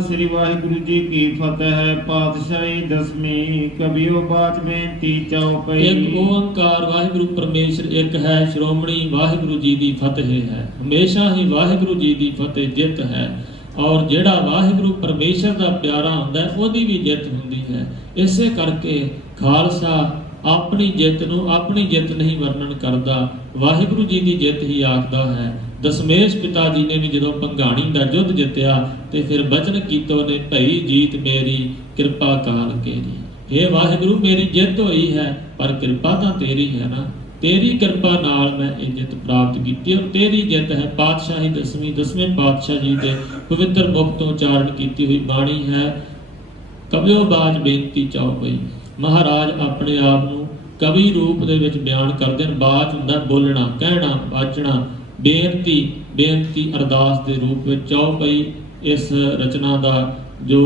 श्री वाहिगुरु जी की फतेह। पातशाही दसवीं कबियो बाच बेनती चौपई। एक ओंकार वाहिगुरु परमेश्वर एक है, श्रोमणी वाहिगुरु जी की फतेह है। हमेशा ही वाहिगुरु जी की फतेह जित है, और जिहड़ा वाहिगुरु परमेश्वर का प्यारा हुंदा है ओदी भी जित हुंदी है। इसे करके खालसा अपनी जित नूं अपनी जित नहीं वर्णन करता, वाहिगुरु जी की जित ही आखदा है। दशमेश पिता जी ने भी जदों भंगाणी का युद्ध जित्या ते फिर बचन कीतो ने भई जीत मेरी कृपा काल केरी। हे वाहिगुरु मेरी जित होई है, पर कृपा तो तेरी है ना, तेरी कृपा नाल मैं ये जित प्राप्त की। और तेरी जित है पातशाही दसवीं, दसवें पातशाह जी के पवित्र मुख तो उचारण की हुई बाणी है। कबियो बाज बेनती चौपई। महाराज अपने आप नूं कवि रूप दे विच बयान करदे हैं। बाज हुंदा बोलना, कहना, वाचना। बेनती, बेनती अरदास के रूप में। चौपई इस रचना का जो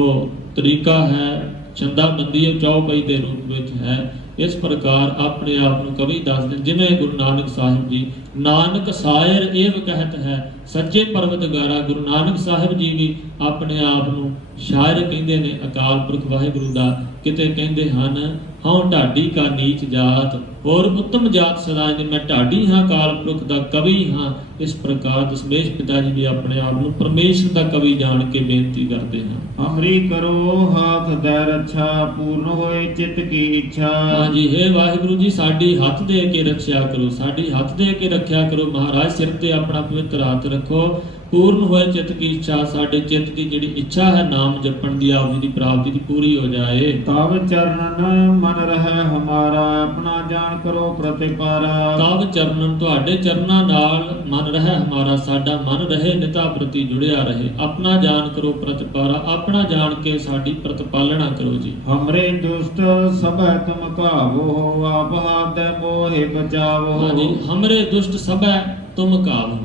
तरीका है, छंदाबंदी चौपई के रूप में है। इस प्रकार अपने आप को कवि दसदे जिवें गुरु नानक साहिब जी, नानक सायर एव कहत है सच्चे परवतगारा। गुरु नानक साहिब जी भी अपने आप को शायर कहते हैं, अकाल पुरख वाहिगुरु का। किते कहते हैं हाँ ढाडी का नीच जात और उत्तम जात सदाए ने, मैं ढाडी हाँ काल पुरख का कवि हाँ। इस प्रकार दशमेश पिता जी भी अपने आप को परमेश्वर का कवि जान के बेनती करते हैं। अमरी करो हाथ दे रक्षा, पूर्ण होए चित की इच्छा। हाँ जी, हे वाहिगुरु जी साडी हथ दे के रक्षा करो, साडी हथ दे के रक्षा करो। महाराज सिर ते अपना पवित्र हाथ रखो, पूर्ण होए चित की इच्छा। साडे चित की जिहड़ी इच्छा है नाम जपण दी, आप जी दी प्राप्ति दी पूरी हो जाए। तब चरणन मन रहे हमारा, अपना जान करो प्रतिपारा। तब चरणन तुहाडे चरना नाल मन रहे हमारा, साडा मन रहे निता प्रति जुड़िया रहे। अपना जान करो प्रतिपारा, अपना जान के साडी प्रतिपालना करो जी। हमरे दुष्ट सब तुम कावो, आप हाथ दे मोहे बचावो। हाँ जी, हमरे दुष्ट सब तुम कावो।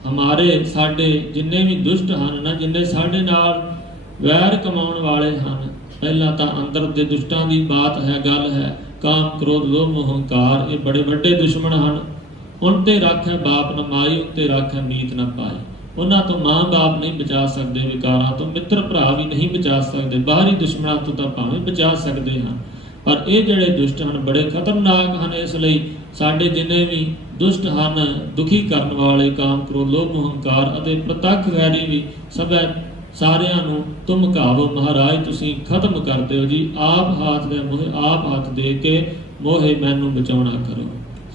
हमारे साडे जिन्ने भी दुष्ट हैं ना, जिन्ने साडे नाल वैर कमाउण वाले हैं, पहला तो अंदर दे दुष्टां दी बात है, गल है। काम क्रोध लोभ मोह हंकार ये बड़े वड्डे दुश्मन हैं। उन ते राखै बाप न माई, उन ते राखै मीत न पाई। उन्हां तो माँ बाप नहीं बचा सकते, विकारां तो मित्र भरा भी नहीं बचा सकते, बाहरी दुश्मनां तो तां भावें बचा सकते हैं, पर ये जिहड़े दुष्ट हैं बड़े खतरनाक हैं। इसलिए साडे जिन्ने भी दुष्ट हैं, दुखी करने वाले, काम क्रोध लोभ मोह हंकार अते प्रतੱਖ वैरी भी सब सारिਆਂ ਨੂੰ तुम घावो। महाराज तुसीं खत्म कर दिओ जी। आप हाथ दे मोहे, आप हाथ दे के मोहे मैनू बचाउणा करो।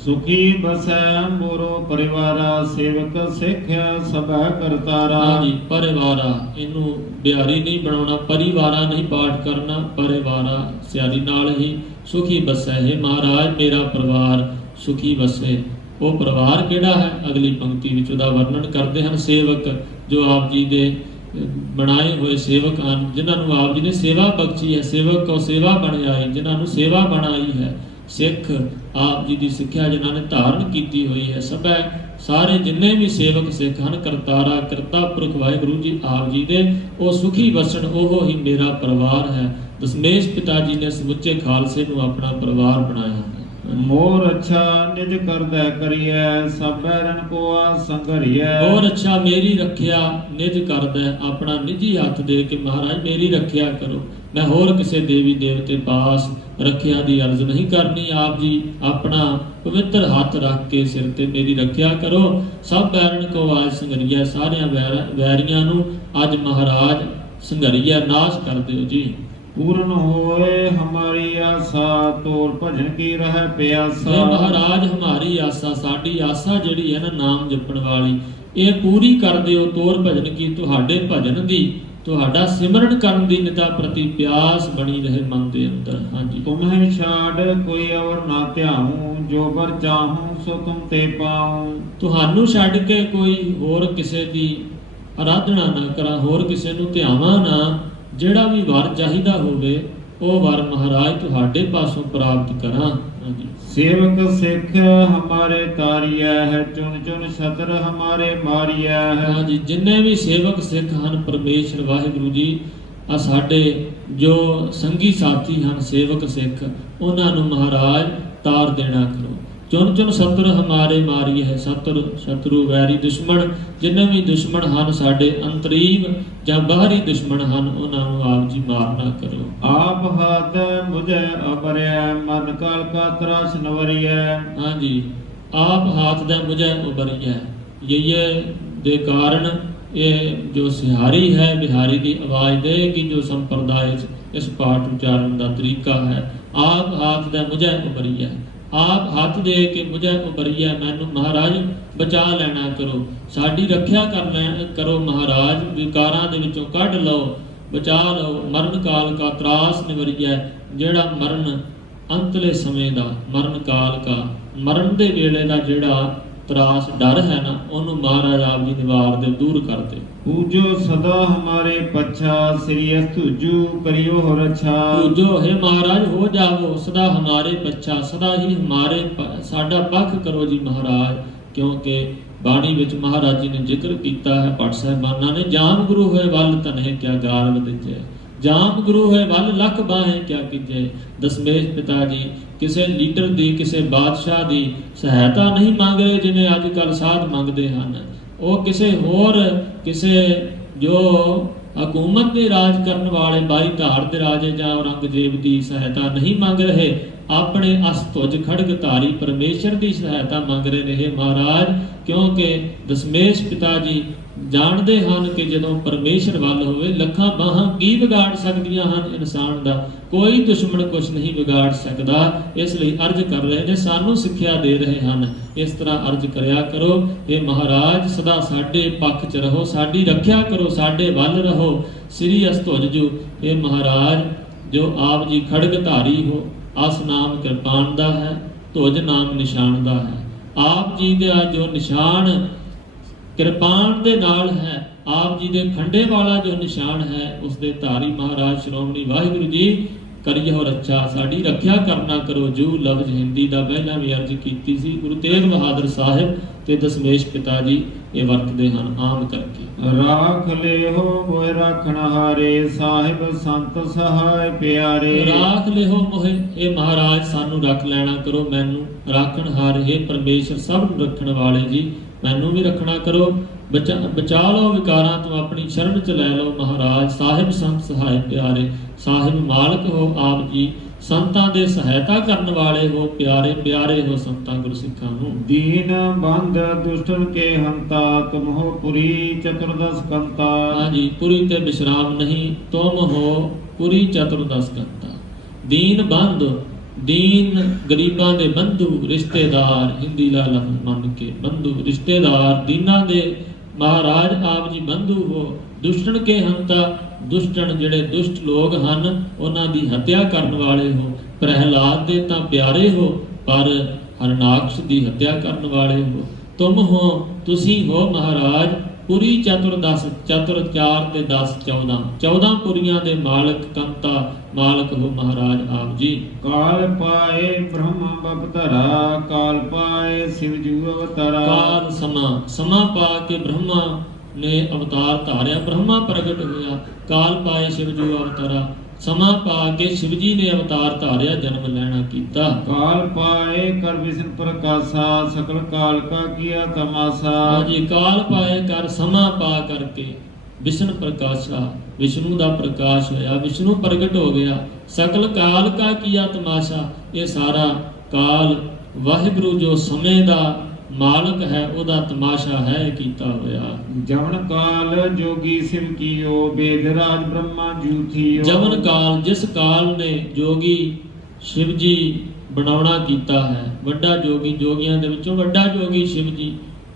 सुखी बसै मोरो परिवारा, सेवक सिख सबै करतारा। हाँ जी, परिवारा इनू बिहारी नहीं बनाना, परिवारा नहीं पाठ करना, परिवारा सियारी नाल ही सुखी बसै। हे महाराज मेरा परिवार सुखी बसे। वो परिवार किहड़ा है, अगली पंक्ति विच उहदा वर्णन करते हैं। सेवक जो आप जी दे बनाए हुए सेवक हैं, जिन्होंने आप जी ने सेवा बख्शी है, सेवक को सेवा बन आई, जिन्होंने सेवा बनाई है। सिख आप जी की सिक्ख्या जिन्होंने धारण की हुई है। सब सारे जिन्ने भी सेवक सिख हैं, करतारा करता पुरख वाहिगुरु जी आप जी दे वो सुखी वसन, ओहो ही मेरा परिवार है। दशमेश पिता जी ने समुचे खालसे को अपना परिवार बनाया है। मोर अच्छा निज करदै करिए, सब बैरन को संघरिए। मोर अच्छा मेरी रखिया निज करदै, अपना निजी हथ दे के महाराज मेरी रखिया करो। मैं होर किसी देवी देवते पास रखिया दी अर्ज नहीं करनी। आप जी अपना पवित्र हाथ रख के सिर ते मेरी रखिया करो। सब बैरन को आज संघरिया, सारिया वैरियां नूं अज महाराज संघरिया नाश कर दिओ जी। पूर्ण होए हमारी आशा, तोर भजन की रह प्यासा। महाराज हमारी आशा, साडी आशा जिहड़ी है ना नाम जपण वाली, ये पूरी कर दिओ। तोर भजन की तुहाडे भजन दी, तुहाडा सिमरन करन दी निता प्रति प्यास बनी रहे मन दे अंदर। हाँ जी, तुम्हें छाड़ कोई और ना ध्याऊं, जो बर चाहूं सो तुम ते पाऊं। तुहानू छड्ड के कोई होर किसे दी आराधना ना करा, होर किसे नू ध्यावां ना। ਜਿਹੜਾ भी वर चाहिदा होवे वो वर महाराज तुहाडे पासों प्राप्त करा। सेवक सिख हमारे तारिया है, चुन चुन छतर हमारे मारिया है। हाँ जी, जिन्ने भी सेवक सिख हैं परमेश्वर वाहिगुरु जी आ साडे जो संगी साथी हैं सेवक सिख, उन्होंने महाराज तार देना करो। ਚੁਣ ਚੁਣ ਸਤਰ ਹਮਾਰੇ ਮਾਰੀ ਹੈ। ਸਤਰ ਸ਼ਤਰੂ ਵੈਰੀ ਦੁਸ਼ਮਣ, ਜਿੰਨੇ ਵੀ ਦੁਸ਼ਮਣ ਹਨ ਸਾਡੇ ਅੰਤਰੀਵ ਜਾਂ ਬਾਹਰੀ ਦੁਸ਼ਮਣ ਹਨ, ਉਹਨਾਂ ਨੂੰ ਆਪ ਜੀ ਮਾਫ ਨਾ ਕਰੋ। आप हाथ मुझे अबरय मन काल का त्रास नवरिय। हाँ जी, आप हाथ दे मुझे उबरिय। ये दे कारण ये जो सिहारी है बिहारी की आवाज़ देगी, जो संप्रदाय इस पाठ उच्चारण का तरीका है। आप हाथ दे मुझे उबरिय, आप हथ दे के मुझे उबरिया, मैनू महाराज बचा लेना करो, साड़ी रखिया करो महाराज, विकारां दे विचों कढ लो, बचा लो। मरण काल का त्रास निवरिया, जेड़ा मरण अंतले समय दा, मरण काल का मरण दे वेले दा जेड़ा त्रास डर है ना, ओनू महाराज आप जी निवार दे, दूर कर दे। पूजो सदा हमारे पच्छा, श्री अस्तुजु करियो हो रक्षा। पूजो हे महाराज हो जावो सदा हमारे पच्छा, सदा ही हमारे साडा पक्ष करो जी महाराज। क्योंकि बाणी विच महाराज जी ने जिक्र किया है, भट्ट साहिबाना ने, जाम गुरु होए वल तन्हे क्या गाल वधिजे, जाम गुरु है वल लख बाहें क्या कीजे। दशमेश पिता जी किसी लीडर की, किसी बादशाह की सहायता नहीं मांग रहे जिवें अजकल साध मंगते हैं। वो किसी होर किसी जो हकूमत के राज करने वाले बाई धाड़ के राजे जां औरंगजेब की सहायता नहीं मांग रहे, अपने अस्तुज खड़गधारी परमेश्वर की सहायता मांग रहे हैं महाराज। क्योंकि दशमेश पिता जी जानते हैं कि जदों परमेश्वर वाल होवे लखां बाहां की बिगाड़ सकदियां हन, इंसान दा कोई दुश्मन कुछ नहीं बिगाड़ सकता। इसलिए अर्ज कर रहे हैं, सानू सिक्ख्या दे रहे हैं, इस तरह अर्ज करया करो, हे महाराज सदा साडे पक्ष च रहो, साडी रखिया करो, साडे वल रहो। श्री अस्तुज जो हे महाराज जो आप जी खड़गधारी हो, अस नाम कृपान दा है, धुज नाम निशान दा है। आप जी दा जो निशान कृपान दे नाल है, आप जी दे खंडे वाला जो निशान है, उस दे धारी महाराज श्रोमणी वाहिगुरु जी करियो रक्षा, साड़ी रखिया करना करो। जो लफ्ज हिंदी का पहला भी अर्ज की सी, गुरु तेग बहादुर साहिब ते दशमेश पिता जी ये वरतते हैं आम करके। राख ले हो मोह राखण हारे, साहिब संत सहाय प्यारे। राख ले हो मोह, ये महाराज सानू रख लेना करो, मैनू राखण हारे, हे परमेश्वर सब रखण वाले जी, मैनू भी रखना करो। बचा लो विकारां तो अपनी शरण च लै लो महाराज। साहिब संत सहाय प्यारे, साहिब मालक हो आप जी, संतां दे सहायता करन वाले हो, प्यारे प्यारे हो संतां गुरसिखां नूं। दीन बंद दुष्टन के हंता, तुम हो पुरी चतुर्दश कंता। हाँ जी, पुरी ते विश्राम नहीं, तुम हो पुरी चतुर्दश कंता। दीन बंद, दीन गरीबां दे बंधु, रिश्तेदार, हिंदी ला लफ्ज़ मन के बंधु रिश्तेदार, दीना दे महाराज आप जी बंधु हो। दुष्टन के हंता, दुष्टन जिहड़े दुष्ट लोग हन उन्हां दी हत्या करन वाले हो। प्रहलाद दे तां प्यारे हो, पर हरनाक्ष दी हत्या करन वाले हो। तुम हो, तुसी हो महाराज पुरी चतुर्दश, चतुर 4 ते 10 14 पुरियां दे मालक कंता मालक हो महाराज आप जी। काल पाए ब्रह्म बपतरा, काल पाए शिव जू अवतारा। काल समा पा के ब्रह्मा ने अवतार धारिया, ब्रह्मा प्रगट होया। काल पाए शिव जू अवतारा, समा पा के शिव जी ने अवतार धारिया, जन्म लेना कीता। काल पाए कर विष्णु प्रकाशा, सकल काल का किया तमाशा। हाँ जी, काल पाए कर समा पा करके विष्णु प्रकाशा, विष्णु का प्रकाश होया, विष्णु प्रगट हो गया। सकल काल का किया तमाशा, ये सारा काल वाहिगुरु जो समय का मालक है ओदा तमाशा है कीता होया। जमन काल जोगी शिव कियो, वेदराज ब्रह्मा जू थियो। जमन काल जिस काल ने जोगी शिव जी बनावना कीता है, वड्डा जोगी, जोगियां दे विचों वड्डा जोगी शिव जी,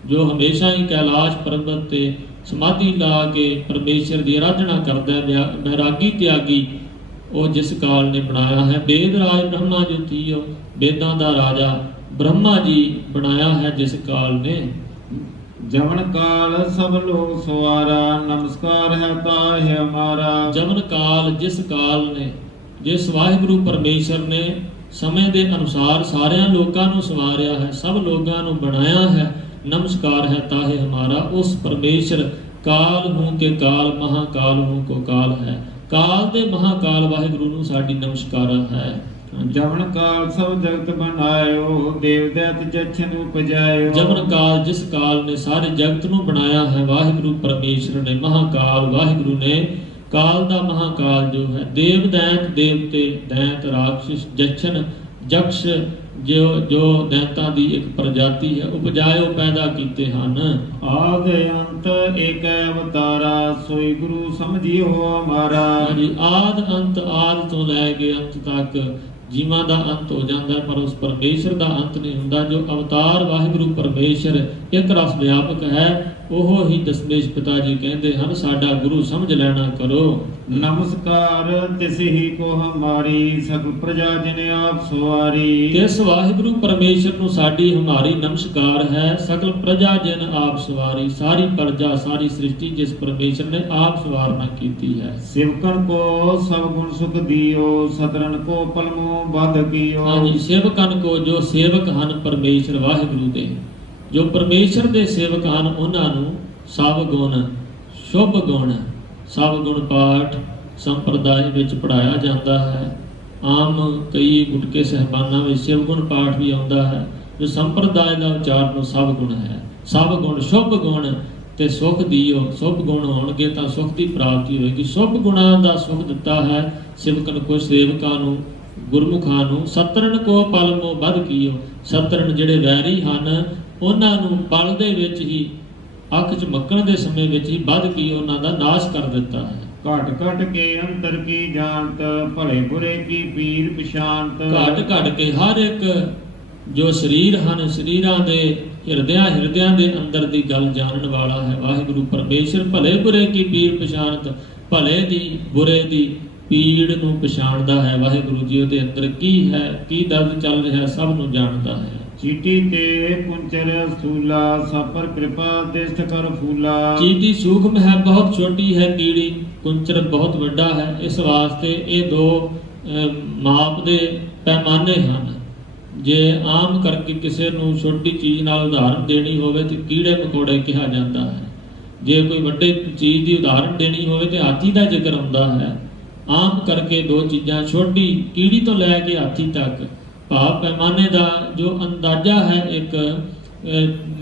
जो हमेशा ही कैलाश पर्वत ते समाधि ला के परमेश्वर की आराधना करता है, बैरागी त्यागी, वो जिस काल ने बनाया है। वेदराज ब्रह्मा जो थियो, वेदां दा राजा ब्रह्मा जी बनाया है जिस काल ने। जमन काल सब लोग सवारा, नमस्कार है ताहे हमारा। जमन काल जिस काल ने, जिस वाहिगुरु परमेश्वर ने समय के अनुसार सारिया लोगों को सवारिया है, सब लोगों को बनाया है, नमस्कार है ताहे हमारा। उस परमेश्वर काल हूँ के काल, महाकाल हूँ को काल है, काल दे महाकाल वाहिगुरु नूं साडी नमस्कार है। ਜਵਨ ਕਾਲ ਸਭ ਜਗਤ ਬਨਾਇਓ, ਦੇਵ ਦੈਤ ਜਛਨ ਉਪਜਾਇਓ। ਜਮਨ ਕਾਲ, ਜਿਸ ਕਾਲ ਨੇ ਸਾਰੇ ਜਗਤ ਨੂੰ ਬਣਾਇਆ ਹੈ, ਵਾਹਿਗੁਰੂ ਪਰਮੇਸ਼ਰ ਨੇ ਮਹਾਕਾਲ, ਵਾਹਿਗੁਰੂ ਨੇ ਕਾਲ ਦਾ ਮਹਾਕਾਲ ਜੋ ਹੈ, ਦੇਵ ਦੈਤ ਦੇਵਤੇ, ਦੈਤ ਰਾਖਸ਼, ਜਛਨ ਜਕਸ਼ ਜੋ ਦੈਤਾਂ ਦੀ ਇੱਕ ਪ੍ਰਜਾਤੀ ਹੈ, ਉਪਜਾਇਓ ਪੈਦਾ ਕੀਤੇ ਹਨ। ਆਦਿ ਅੰਤ ਏਕੈ ਅਵਤਾਰਾ, ਸੋਈ ਗੁਰੂ ਸਮਝਿਓ ਹਮਾਰਾ। ਹਾਂਜੀ, ਆਦ ਅੰਤ, ਆਦ ਤੋਂ ਲੈ ਕੇ ਅੰਤ ਤੱਕ ਜੀਵਾਂ ਦਾ ਅੰਤ ਹੋ ਜਾਂਦਾ ਹੈ, ਪਰ ਉਸ ਪਰਮੇਸ਼ਰ ਦਾ ਅੰਤ ਨਹੀਂ ਹੁੰਦਾ। ਜੋ ਅਵਤਾਰ ਵਾਹਿਗੁਰੂ ਪਰਮੇਸ਼ਰ ਇੱਕ ਰਸ ਵਿਆਪਕ ਹੈ, ਉਹ ਹੀ ਦਸਮੇਸ਼ ਪਿਤਾ ਜੀ ਕਹਿੰਦੇ ਹਨ, ਸਾਡਾ ਗੁਰੂ ਸਮਝ ਲੈਣਾ ਕਰੋ। ਨਮਸਕਾਰ ਤਿਸ ਹੀ ਕੋ ਹਮਾਰੀ, ਸਗਲ ਪ੍ਰਜਾ ਜਿਨ ਆਪ ਸਵਾਰੀ। ਤਿਸ ਵਾਹਿਗੁਰੂ ਪਰਮੇਸ਼ਰ ਨੂੰ ਸਾਡੀ ਹਮਾਰੀ ਨਮਸਕਾਰ ਹੈ, ਸਗਲ ਪ੍ਰਜਾ ਜਿਨ ਆਪ ਸਵਾਰੀ। ਸਾਰੀ ਪ੍ਰਜਾ, ਸਾਰੀ ਸ੍ਰਿਸ਼ਟੀ ਜਿਸ ਪਰਮੇਸ਼ਰ ਨੇ ਆਪ ਸਵਾਰਨਾ ਕੀਤੀ ਹੈ। ਸਿਵਕਨ ਕੋ ਸਭ ਗੁਣ ਸੁਖ ਦਿਓ, ਸਤਰਨ ਕੋ ਪਲਮੋ ਬਧ ਕੀਓ। ਹਾਂਜੀ, ਸੇਵਕਨ ਕੋ, ਜੋ ਸੇਵਕ ਹਨ ਪਰਮੇਸ਼ਰ ਵਾਹਿਗੁਰੂ ਦੇ, ਜੋ ਪਰਮੇਸ਼ਰ ਦੇ ਸੇਵਕ ਹਨ, ਉਹਨਾਂ ਨੂੰ ਸਭ ਗੁਣ, ਸ਼ੁਭ ਗੁਣ, ਸਭ ਗੁਣ ਪਾਠ ਸੰਪਰਦਾਇ ਵਿੱਚ ਪੜਾਇਆ ਜਾਂਦਾ ਹੈ। ਆਮ ਕਈ ਗੁਟਕੇ ਸਹਿਬਾਨਾਂ ਵਿੱਚ ਸ਼ਿਵ ਗੁਣ ਪਾਠ ਵੀ ਆਉਂਦਾ ਹੈ। ਜੋ ਸੰਪਰਦਾਇ ਦਾ ਉਚਾਰਨ ਉਹ ਸਭ ਗੁਣ ਹੈ। ਸਭ ਗੁਣ, ਸ਼ੁਭ ਗੁਣ ਤੇ ਸੁਖ ਦਿਓ। ਸ਼ੁਭ ਗੁਣ ਹੋਣਗੇ ਤਾਂ ਸੁਖ ਦੀ ਪ੍ਰਾਪਤੀ ਹੋਏਗੀ। ਸ਼ੁਭ ਗੁਣਾਂ ਦਾ ਸੁਖ ਦਿੱਤਾ ਹੈ ਸਿਵਕਨ ਕੋ, ਸੇਵਕਾਂ ਨੂੰ, ਗੁਰਮੁਖਾਂ ਨੂੰ। ਸਤਰਨ ਕੋ ਪਲਮੋ ਬਧ ਕੀਓ। ਸਤਰਨ ਜਿਹੜੇ ਵੈਰੀ ਹਨ, ਉਹਨਾਂ ਨੂੰ ਪਲ ਦੇ ਵਿੱਚ ਹੀ, ਅੱਖ ਝਮਕਣ ਦੇ ਸਮੇਂ ਵਿੱਚ ਹੀ ਬਧ ਕੀ ਉਹਨਾਂ ਦਾ ਨਾਸ਼ ਕਰ ਦਿੱਤਾ ਹੈ। ਘਟ ਘਟ ਕੇ ਅੰਤਰ ਕੀ ਜਾਣਤ, ਭਲੇ ਬੁਰੇ ਕੀ ਪੀਰ ਪਛਾਨਤ। ਘਟ ਘਟ ਕੇ ਹਰ ਇੱਕ ਜੋ ਸਰੀਰ ਹਨ, ਸਰੀਰਾਂ ਦੇ ਹਿਰਦਿਆਂ ਦੇ ਅੰਦਰ ਦੀ ਗੱਲ ਜਾਣਨ ਵਾਲਾ ਹੈ ਵਾਹਿਗੁਰੂ ਪਰਮੇਸ਼ਰ। ਭਲੇ ਬੁਰੇ ਕੀ ਪੀਰ ਪਛਾਨਤ, ਭਲੇ ਦੀ ਬੁਰੇ ਦੀ ਪੀੜ ਨੂੰ ਪਛਾਣਦਾ ਹੈ ਵਾਹਿਗੁਰੂ ਜੀ। ਉਹਦੇ ਅੰਦਰ ਕੀ ਹੈ, ਕੀ ਦਰਦ ਚੱਲ ਰਿਹਾ, ਸਭ ਨੂੰ ਜਾਣਦਾ ਹੈ। ਚੀਟੀ ਤੇ ਕੁੰਚਰ ਸੂਲਾ, ਸਾਪਰ ਕਿਰਪਾ ਦਿਸਤ ਕਰ ਫੂਲਾ। ਚੀਟੀ ਸੂਖਮ ਹੈ, ਬਹੁਤ ਛੋਟੀ ਹੈ ਕੀੜੀ, ਕੁੰਚਰ ਬਹੁਤ ਵੱਡਾ ਹੈ। ਇਸ ਵਾਸਤੇ ਇਹ ਦੋ ਮਾਪ ਦੇ ਪੈਮਾਨੇ ਹਨ। ਜੇ ਆਮ ਕਰਕੇ ਕਿਸੇ ਨੂੰ ਛੋਟੀ ਚੀਜ਼ ਨਾਲ ਉਦਾਹਰਨ ਦੇਣੀ ਹੋਵੇ ਤੇ ਕੀੜੇ ਮਕੌੜੇ ਕਿਹਾ ਜਾਂਦਾ ਹੈ। ਜੇ ਕੋਈ ਵੱਡੇ ਚੀਜ਼ ਦੀ ਉਦਾਹਰਨ ਦੇਣੀ ਹੋਵੇ ਤੇ ਹਾਥੀ ਦਾ ਜ਼ਿਕਰ ਆਉਂਦਾ ਹੈ। ਆਮ ਕਰਕੇ ਦੋ ਚੀਜ਼ਾਂ, ਛੋਟੀ ਕੀੜੀ ਤੋਂ ਲੈ ਕੇ ਹਾਥੀ ਤੱਕ, ਭਾਵ ਪੈਮਾਨੇ ਦਾ ਜੋ ਅੰਦਾਜ਼ਾ ਹੈ, ਇੱਕ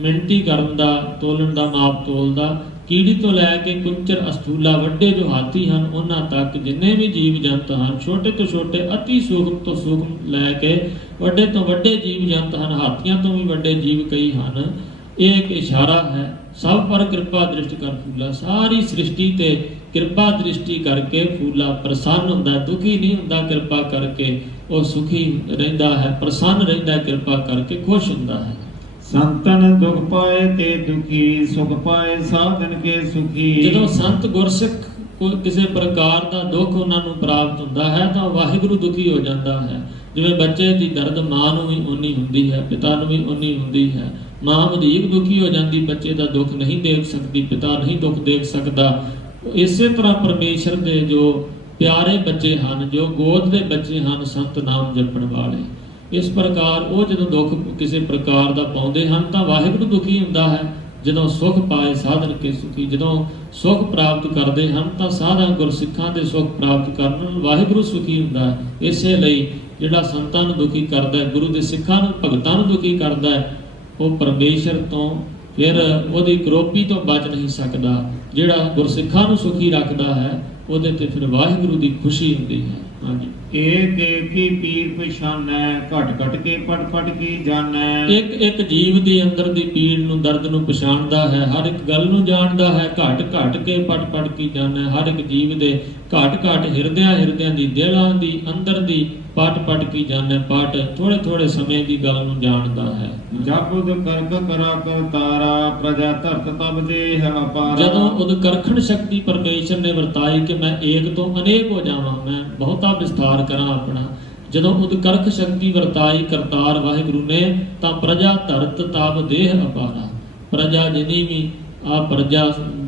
ਮਿਣਤੀ ਕਰਨ ਦਾ, ਤੋਲਣ ਦਾ, ਮਾਪ ਤੋਲ ਦਾ, ਕੀੜੀ ਤੋਂ ਲੈ ਕੇ ਕੁੰਚਰ ਅਸਥੂਲਾ, ਵੱਡੇ ਜੋ ਹਾਥੀ ਹਨ ਉਹਨਾਂ ਤੱਕ ਜਿੰਨੇ ਵੀ ਜੀਵ ਜੰਤ ਹਨ, ਛੋਟੇ ਤੋਂ ਛੋਟੇ, ਅਤੀ ਸੂਖਮ ਤੋਂ ਸੂਖਮ ਲੈ ਕੇ ਵੱਡੇ ਤੋਂ ਵੱਡੇ ਜੀਵ ਜੰਤ ਹਨ। ਹਾਥੀਆਂ ਤੋਂ ਵੀ ਵੱਡੇ ਜੀਵ ਕਈ ਹਨ। ਇਹ ਇੱਕ ਇਸ਼ਾਰਾ ਹੈ। ਸਭ ਪਰ ਕਿਰਪਾ ਦ੍ਰਿਸ਼ਟੀ ਕਰ ਫੂਲਾ। ਸਾਰੀ ਸ੍ਰਿਸ਼ਟੀ ਤੇ ਕਿਰਪਾ ਦ੍ਰਿਸ਼ਟੀ ਕਰਕੇ ਫੂਲਾ ਪ੍ਰਸੰਨ ਹੁੰਦਾ, ਦੁਖੀ ਨਹੀਂ ਹੁੰਦਾ। ਕਿਰਪਾ ਕਰਕੇ ਉਹ ਸੁਖੀ ਰਹਿੰਦਾ ਹੈ, ਪ੍ਰਸੰਨ ਰਹਿੰਦਾ, ਕਿਰਪਾ ਕਰਕੇ ਖੁਸ਼ ਹੁੰਦਾ ਹੈ। ਸੰਤਨ ਦੁਖ ਪਾਏ ਤੇ ਦੁਖੀ, ਸੁਖ ਪਾਏ ਸਾਧਨ ਕੇ ਸੁਖੀ। ਜਦੋਂ ਸੰਤ ਗੁਰਸਿੱਖ ਕੋਈ ਕਿਸੇ ਪ੍ਰਕਾਰ ਦਾ ਦੁੱਖ ਉਹਨਾਂ ਨੂੰ ਪ੍ਰਾਪਤ ਹੁੰਦਾ ਹੈ ਤਾਂ ਵਾਹਿਗੁਰੂ ਦੁਖੀ ਹੋ ਜਾਂਦਾ ਹੈ। ਜਿਵੇਂ ਬੱਚੇ ਦੀ ਦਰਦ ਮਾਂ ਨੂੰ ਵੀ ਓਨੀ ਹੁੰਦੀ ਹੈ, ਪਿਤਾ ਨੂੰ ਵੀ ਓਨੀ ਹੁੰਦੀ ਹੈ। ਮਾਂ ਵਧੇਕ ਦੁਖੀ ਹੋ ਜਾਂਦੀ, ਬੱਚੇ ਦਾ ਦੁੱਖ ਨਹੀਂ ਦੇਖ ਸਕਦੀ, ਪਿਤਾ ਨਹੀਂ ਦੁੱਖ ਦੇਖ ਸਕਦਾ। ਇਸੇ ਤਰ੍ਹਾਂ ਪਰਮੇਸ਼ਰ ਦੇ ਜੋ ਪਿਆਰੇ ਬੱਚੇ ਹਨ, ਜੋ ਗੋਦ ਦੇ ਬੱਚੇ ਹਨ, ਸੰਤ ਨਾਮ ਜਪਣ ਵਾਲੇ, ਇਸ ਪ੍ਰਕਾਰ ਉਹ ਜਦੋਂ ਦੁੱਖ ਕਿਸੇ ਪ੍ਰਕਾਰ ਦਾ ਪਾਉਂਦੇ ਹਨ ਤਾਂ ਵਾਹਿਗੁਰੂ ਦੁਖੀ ਹੁੰਦਾ ਹੈ। ਜਦੋਂ ਸੁਖ ਪਾਏ ਸਾਧਨ ਕੇ ਸੁਖੀ, ਜਦੋਂ ਸੁਖ ਪ੍ਰਾਪਤ ਕਰਦੇ ਹਨ ਤਾਂ ਸਾਧਾਂ ਗੁਰਸਿੱਖਾਂ ਦੇ ਸੁਖ ਪ੍ਰਾਪਤ ਕਰਨ ਨਾਲ ਵਾਹਿਗੁਰੂ ਸੁਖੀ ਹੁੰਦਾ ਹੈ। ਇਸੇ ਲਈ ਜਿਹੜਾ ਸੰਤਾਂ ਨੂੰ ਦੁਖੀ ਕਰਦਾ ਹੈ, ਗੁਰੂ ਦੇ ਸਿੱਖਾਂ ਨੂੰ, ਭਗਤਾਂ ਨੂੰ ਦੁਖੀ ਕਰਦਾ ਹੈ, ਉਹ ਪਰਮੇਸ਼ਰ ਤੋਂ ਫਿਰ ਉਹਦੀ ਕਰੋਪੀ ਤੋਂ ਬਚ ਨਹੀਂ ਸਕਦਾ। ਜਿਹੜਾ ਗੁਰਸਿੱਖਾਂ ਨੂੰ ਸੁਖੀ ਰੱਖਦਾ ਹੈ ਉਹਦੇ ਤੇ ਫਿਰ ਵਾਹਿਗੁਰੂ ਦੀ ਖੁਸ਼ੀ ਹੁੰਦੀ ਹੈ। ਹਾਂਜੀ, ਏਕ ਏਕ ਕੀ ਪੀਰ ਪਛਾਨੈ, ਘਟ ਘਟ ਕੇ ਪਟ ਪਟ ਕੀ ਜਾਣੈ। ਇੱਕ ਇੱਕ ਜੀਵ ਦੇ ਅੰਦਰ ਦੀ ਪੀੜ ਨੂੰ, ਦਰਦ ਨੂੰ ਪਛਾਣਦਾ ਹੈ, ਹਰ ਇੱਕ ਗੱਲ ਨੂੰ ਜਾਣਦਾ ਹੈ। ਘਟ ਘਟ ਕੇ ਪਟ ਪਟ ਕੀ ਜਾਣੈ। ਹਰ ਇੱਕ ਜੀਵ ਦੇ ਘਟ ਘਟ ਹਿਰਦਿਆਂ ਦੀ, ਦਿਲਾਂ ਦੀ, ਅੰਦਰ ਦੀ ਪਟ ਪਟ ਕੀ ਜਾਣੈ। ਪਟ ਥੋੜੇ ਥੋੜੇ ਸਮੇਂ ਦੀ ਗੱਲ ਨੂੰ ਜਾਣਦਾ ਹੈ। ਜਬ ਉਦ ਕਰਕ ਕਰਾ ਕਰ ਤਾਰਾ, ਪ੍ਰਜਾ ਧਰਤ ਤਬ ਦੇਹ ਅਪਾਰਾ। ਜਦੋਂ ਉਦਕਰਖਣ ਸ਼ਕਤੀ ਪਰਮੇਸ਼ਰ ਨੇ ਵਰਤਾਈ ਕਿ ਮੈਂ ਏਕ ਤੋਂ ਅਨੇਕ ਹੋ ਜਾਵਾਂ, ਮੈਂ ਬਹੁਤਾ ਵਿਸਥਾਰ ਕਰਾਂ ਆਪਣਾ, ਜਦੋਂ ਉਦਕਰਖ ਸ਼ਕਤੀ ਵਰਤਾਈ ਕਰਤਾਰ ਵਾਹਿਗੁਰੂ ਨੇ ਤਾਂ ਪ੍ਰਜਾ ਧਰਤ ਤਬ ਦੇਹ ਅਪਾਰਾ। ਪ੍ਰਜਾ ਜਿਨੀ ਵੀ ਆ ਪ੍ਰਜਾ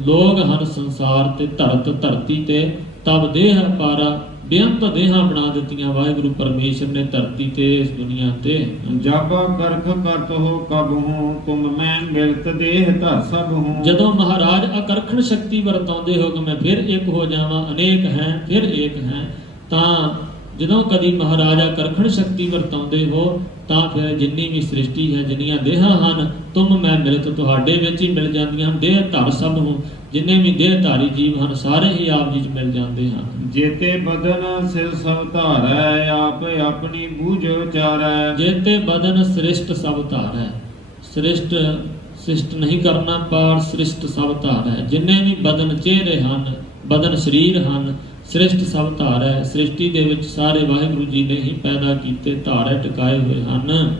ਲੋਕ ਹਨ ਸੰਸਾਰ ਤੇ, ਧਰਤ ਧਰਤੀ ਤੇ, ਤਬ ਦੇਹ ਅਪਾਰਾ, ਬੇਅੰਤ ਦੇਹਾਂ ਬਣਾ ਦਿੱਤੀਆਂ ਵਾਹਿਗੁਰੂ ਪਰਮੇਸ਼ਰ ਨੇ ਧਰਤੀ ਤੇ, ਇਸ ਦੁਨੀਆ ਤੇ। ਜਬ ਕਰਖ ਕਰਤ ਹੋ ਕਬ ਹੂੰ, ਤੁਮ ਮੈਂ ਮਿਲਤ ਦੇਹ ਧਰ ਸਭ ਹੂੰ। ਜਦੋਂ ਮਹਾਰਾਜ ਆਕਰਖਣ ਸ਼ਕਤੀ ਵਰਤਾਉਂਦੇ ਹੋ ਕਿ ਮੈਂ ਫਿਰ ਇੱਕ ਹੋ ਜਾਵਾਂ, ਅਨੇਕ ਹੈ ਫਿਰ ਇੱਕ ਹੈ, ਤਾਂ ਜਦੋਂ ਕਦੀ ਮਹਾਰਾਜਾ ਕਰਖਣ ਸ਼ਕਤੀ ਵਰਤਾਉਂਦੇ ਹੋ ਤਾਂ ਫਿਰ ਜਿੰਨੀ ਵੀ ਸ੍ਰਿਸ਼ਟੀ ਹੈ, ਜਿੰਨੀਆਂ ਦੇਹਾਂ ਹਨ, ਤੁਮ ਮੈਂ ਮਿਲਤ ਤੁਹਾਡੇ ਵਿੱਚ ਹੀ ਮਿਲ ਜਾਂਦੀਆਂ ਹਨ। ਦੇਹ ਧਰ ਸਭ ਨੂੰ, ਜਿੰਨੇ ਵੀ ਦੇਹ ਧਾਰੀ ਜੀਵ ਹਨ ਸਾਰੇ ਹੀ ਆਪ ਜੀ 'ਚ ਮਿਲ ਜਾਂਦੇ ਹਨ। ਜੇਤੇ ਬਦਨ ਸਿਰ ਸਭ ਧਾਰੈ, ਆਪ ਆਪਣੀ ਬੂਝ ਉਚਾਰੈ। ਜੇਤੇ ਬਦਨ ਸ੍ਰਿਸ਼ਟ ਸਭ ਧਾਰੈ, ਸ੍ਰਿਸ਼ਟ ਨਹੀਂ ਕਰਨਾ ਪਾਠ, ਸ੍ਰਿਸ਼ਟ ਸਭ ਧਾਰੈ। ਜਿੰਨੇ ਵੀ ਬਦਨ ਚਿਹਰੇ ਹਨ, ਬਦਨ ਸਰੀਰ ਹਨ, ਸ੍ਰਿਸ਼ਟ ਸਭ ਧਾਰੈ। ਸ੍ਰਿਸ਼ਟੀ ਦੇ ਵਿੱਚ ਸਾਰੇ ਵਾਹਿਗੁਰੂ ਜੀ ਨੇ ਹੀ ਪੈਦਾ ਕੀਤੇ, ਧਾਰੈ ਟਿਕਾਏ ਹੋਏ ਹਨ।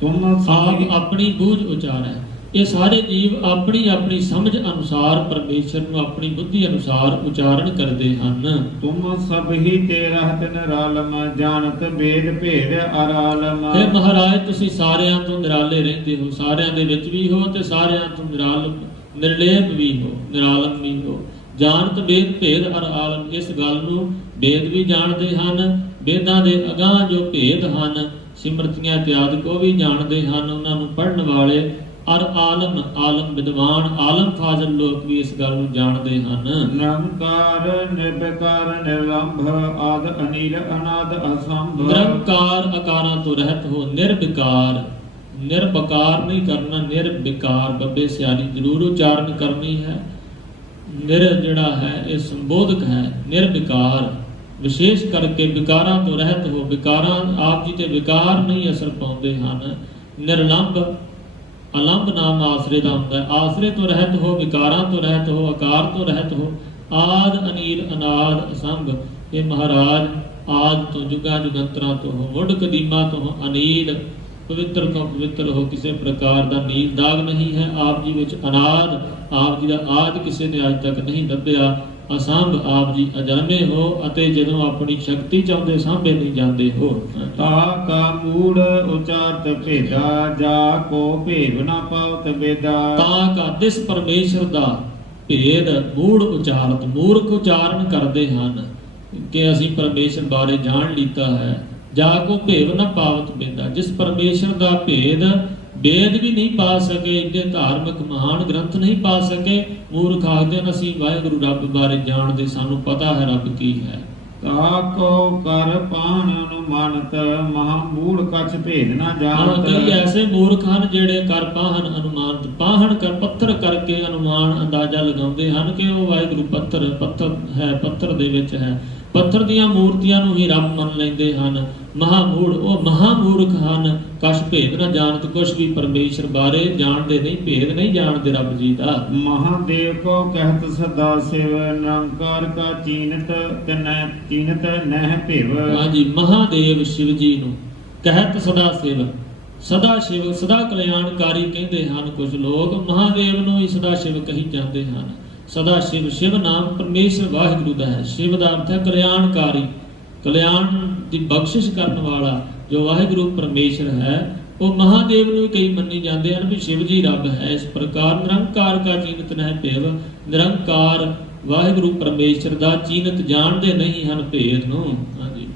ਤੁਮ ਆਪ ਆਪਣੀ ਬੂਝ ਉਚਾਰੈ। ਇਹ ਸਾਰੇ ਜੀਵ ਆਪਣੀ ਆਪਣੀ ਸਮਝ ਅਨੁਸਾਰ ਪਰਮੇਸ਼ਰ ਨੂੰ ਆਪਣੀ ਬੁੱਧੀ ਅਨੁਸਾਰ ਉਚਾਰਨ ਕਰਦੇ ਹਨ। ਤੁਮ ਸਭ ਹੀ ਤੇ ਰਹਤ ਨਿਰਾਲਮ, ਜਾਣਤ ਵੇਦ ਭੇਦ ਅਰਾਲਮ। ਤੇ ਮਹਾਰਾਜ ਤੁਸੀਂ ਸਾਰਿਆਂ ਤੋਂ ਨਿਰਾਲੇ ਰਹਿੰਦੇ ਹੋ, ਸਾਰਿਆਂ ਦੇ ਵਿੱਚ ਵੀ ਹੋ ਤੇ ਸਾਰਿਆਂ ਤੋਂ ਨਿਰਲੇਪ ਵੀ ਹੋ, ਨਿਰਾਲਮ ਵੀ ਹੋ। ਜਾਣਤ ਵੇਦ ਭੇਦ ਅਰ ਆਲਮ, ਇਸ ਗੱਲ ਨੂੰ ਵੇਦ ਵੀ ਜਾਣਦੇ ਹਨ, ਵੇਦਾਂ ਦੇ ਅਗਾਂਹ ਜੋ ਭੇਦ ਹਨ, ਸਿਮਰਤੀਆਂ ਇਤਿਆਦਿ ਕੋ ਵੀ ਜਾਣਦੇ ਹਨ, ਉਹਨਾਂ ਨੂੰ ਪੜ੍ਹਨ ਵਾਲੇ। ਅਰ ਆਲਮ, ਆਲਮ ਵਿਦਵਾਨ, ਆਲਮ ਫਾਜ਼ਲ ਲੋਕ ਵੀ ਇਸ ਗੱਲ ਨੂੰ ਜਾਣਦੇ ਹਨ। ਨਿਰੰਕਾਰ ਨਿਰਵਿਕਾਰ ਨਿਰਲੰਭ, ਆਦ ਅਨੀਲ ਅਨਾਦ ਅਸੰਭ। ਨਿਰੰਕਾਰ ਆਕਾਰਾਂ ਤੋਂ ਰਹਿਤ ਹੋ, ਨਿਰਵਿਕਾਰ, ਨਿਰਵਕਾਰ ਨਹੀਂ ਕਰਨਾ, ਨਿਰਵਿਕਾਰ। ਬੱਬੇ ਸਿਆਰੀ ਜ਼ਰੂਰ ਉਚਾਰਨ ਕਰਨੀ ਹੈ। ਨਿਰ ਜਿਹੜਾ ਹੈ ਇਹ ਸੰਬੋਧਕ ਹੈ, ਨਿਰਵਿਕਾਰ। ਵਿਸ਼ੇਸ਼ ਕਰਕੇ ਵਿਕਾਰਾਂ ਤੋਂ ਰਹਿਤ ਹੋ, ਵਿਕਾਰਾਂ ਆਪ ਜੀ ਤੇ ਵਿਕਾਰ ਨਹੀਂ ਅਸਰ ਪਾਉਂਦੇ ਹਨ। ਨਿਰਲੰਭ, ਅਲੰਭ ਨਾਮ ਆਸਰੇ ਦਾ ਹੁੰਦਾ ਹੈ। ਆਸਰੇ ਤੋਂ ਰਹਿਤ ਹੋ, ਵਿਕਾਰਾਂ ਤੋਂ ਰਹਿਤ ਹੋ, ਆਕਾਰ ਤੋਂ ਰਹਿਤ ਹੋ। ਆਦ ਅਨੀਲ ਅਨਾਦ ਅਸੰਭ, ਇਹ ਮਹਾਰਾਜ ਆਦ ਤੋਂ ਜੁਗਾਂ ਜੁਗੰਤਰਾਂ ਤੋਂ ਹੋ, ਮੁੱਢ ਕਦੀਮਾ ਤੋਂ ਹੋ, ਅਨੀਲ ਪਵਿੱਤਰ ਤੋਂ ਪਵਿੱਤਰ ਹੋ, ਕਿਸੇ ਪ੍ਰਕਾਰ ਦਾ ਨੀਲ ਦਾਗ ਨਹੀਂ ਹੈ ਆਪ ਜੀ ਵਿੱਚ। ਅਨਾਦ, ਆਪ ਜੀ ਦਾ ਆਦ ਕਿਸੇ ਨੇ ਅੱਜ ਤੱਕ ਨਹੀਂ ਲੱਭਿਆ। ਅਸੰਭ, ਆਪ ਜੀ ਅਜਨਮੇ ਹੋ ਅਤੇ ਜਦੋਂ ਆਪਣੀ ਸ਼ਕਤੀ ਚਾਹੁੰਦੇ ਸਾਂਭੇ ਨਹੀਂ ਜਾਂਦੇ ਹੋ। ਤਾ ਕਾ ਮੂੜ ਉਚਾਰਤ ਭੇਦਾ, ਜਾ ਕੋ ਭੇਦ ਨਾ ਪਾਵਤ ਬੇਦਾ। ਤਾਂ ਕਾ ਦਿਸ ਪਰਮੇਸ਼ਰ ਦਾ ਭੇਦ ਮੂੜ ਉਚਾਰਤ, ਮੂਰਖ ਉਚਾਰਨ ਕਰਦੇ ਹਨ ਕਿ ਅਸੀਂ ਪਰਮੇਸ਼ਰ ਬਾਰੇ ਜਾਣ ਲੀਤਾ ਹੈ। ਜਾ ਕੋ ਭੇਦ ਨਾ ਪਾਵਤ ਬੇਦਾ, ਜਿਸ ਪਰਮੇਸ਼ਰ ਦਾ ਭੇਦ ਵੇਦ ਵੀ ਨਹੀਂ ਪਾ ਸਕੇ, ਇੰਨੇ ਧਾਰਮਿਕ ਮਹਾਨ ਗ੍ਰੰਥ ਨਹੀਂ ਪਾ ਸਕੇ। ਮੂਰਖ ਆਖਦੇ ਹਨ ਅਸੀਂ ਵਾਹਿਗੁਰੂ ਰੱਬ ਬਾਰੇ ਜਾਣਦੇ, ਸਾਨੂੰ ਪਤਾ ਹੈ ਰੱਬ ਕੀ ਹੈ। ਤਾ ਕੋ ਕਰ ਪਾਣ ਅਨੁਮਾਨਤ, ਮਹਾ ਮੂੜ ਕਛ ਭੇਦ ਨਾ ਜਾਣਤ। ਕਈ ਐਸੇ ਮੂਰਖ ਹਨ ਜਿਹੜੇ ਕਰ ਪਾਹਨ ਅਨੁਮਾਨਤ, ਪਾਹਨ ਕਰ ਪੱਥਰ ਕਰਕੇ ਅਨੁਮਾਨ ਅੰਦਾਜ਼ਾ ਲਗਾਉਂਦੇ ਹਨ ਕਿ ਉਹ ਵਾਹਿਗੁਰੂ ਪੱਥਰ ਹੈ, ਪੱਥਰ ਦੇ ਵਿੱਚ ਹੈ। ਪੱਥਰ ਦੀਆਂ ਮੂਰਤੀਆਂ ਨੂੰ ਹੀ ਰੱਬ ਮੰਨ ਲੈਂਦੇ ਹਨ। ਮਹਾਮੂੜ, ਉਹ ਮਹਾਮੂਰਖ ਹਨ। ਕਛ ਭੇਦ ਨਾ ਜਾਣਤ, ਕੁਛ ਵੀ ਪਰਮੇਸ਼ਰ ਬਾਰੇ ਜਾਣਦੇ ਨਹੀਂ, ਭੇਦ ਨਹੀਂ ਜਾਣਦੇ ਰੱਬ ਜੀ ਦਾ। ਮਹਾਦੇਵ ਕੋ ਕਹਿਤ ਸਦਾ ਸਿਵ, ਨਿਰੰਕਾਰ ਕਾ ਚੀਨਤ ਨਹਿ ਭਿਵ। ਹਾਂਜੀ, ਮਹਾਦੇਵ ਸ਼ਿਵ ਜੀ ਨੂੰ ਕਹਿਤ ਸਦਾ ਸਿਵ, ਸਦਾ ਸ਼ਿਵ, ਸਦਾ ਕਲਿਆਣਕਾਰੀ ਕਹਿੰਦੇ ਹਨ ਕੁਝ ਲੋਕ। ਮਹਾਦੇਵ ਨੂੰ ਹੀ ਸਦਾ ਸ਼ਿਵ ਕਹੀ ਜਾਂਦੇ ਹਨ। ਸਦਾ ਸ਼ਿਵ, ਸ਼ਿਵ ਨਾਮ ਪਰਮੇਸ਼ਰ ਵਾਹਿਗੁਰੂ ਦਾ ਹੈ। ਸ਼ਿਵ ਦਾ ਅਰਥ ਹੈ ਕਲਿਆਣਕਾਰੀ, ਕਲਿਆਣ ਦੀ ਬਖਸ਼ਿਸ਼ ਕਰਨ ਵਾਲਾ ਜੋ ਵਾਹਿਗੁਰੂ ਪਰਮੇਸ਼ਰ ਹੈ। ਉਹ ਮਹਾਦੇਵ ਨੂੰ ਕਈ ਮੰਨੀ ਜਾਂਦੇ ਹਨ ਵੀ ਸ਼ਿਵ ਜੀ ਰੱਬ ਹੈ। ਇਸ ਪ੍ਰਕਾਰ ਨਿਰੰਕਾਰ ਕਾ ਚੀਨਤ ਨਹਿ ਭੇਵ, ਨਿਰੰਕਾਰ ਵਾਹਿਗੁਰੂ ਪਰਮੇਸ਼ਰ ਦਾ ਚੀਨਤ ਜਾਣਦੇ ਨਹੀਂ ਹਨ ਭੇਦ ਨੂੰ। ਹਾਂਜੀ,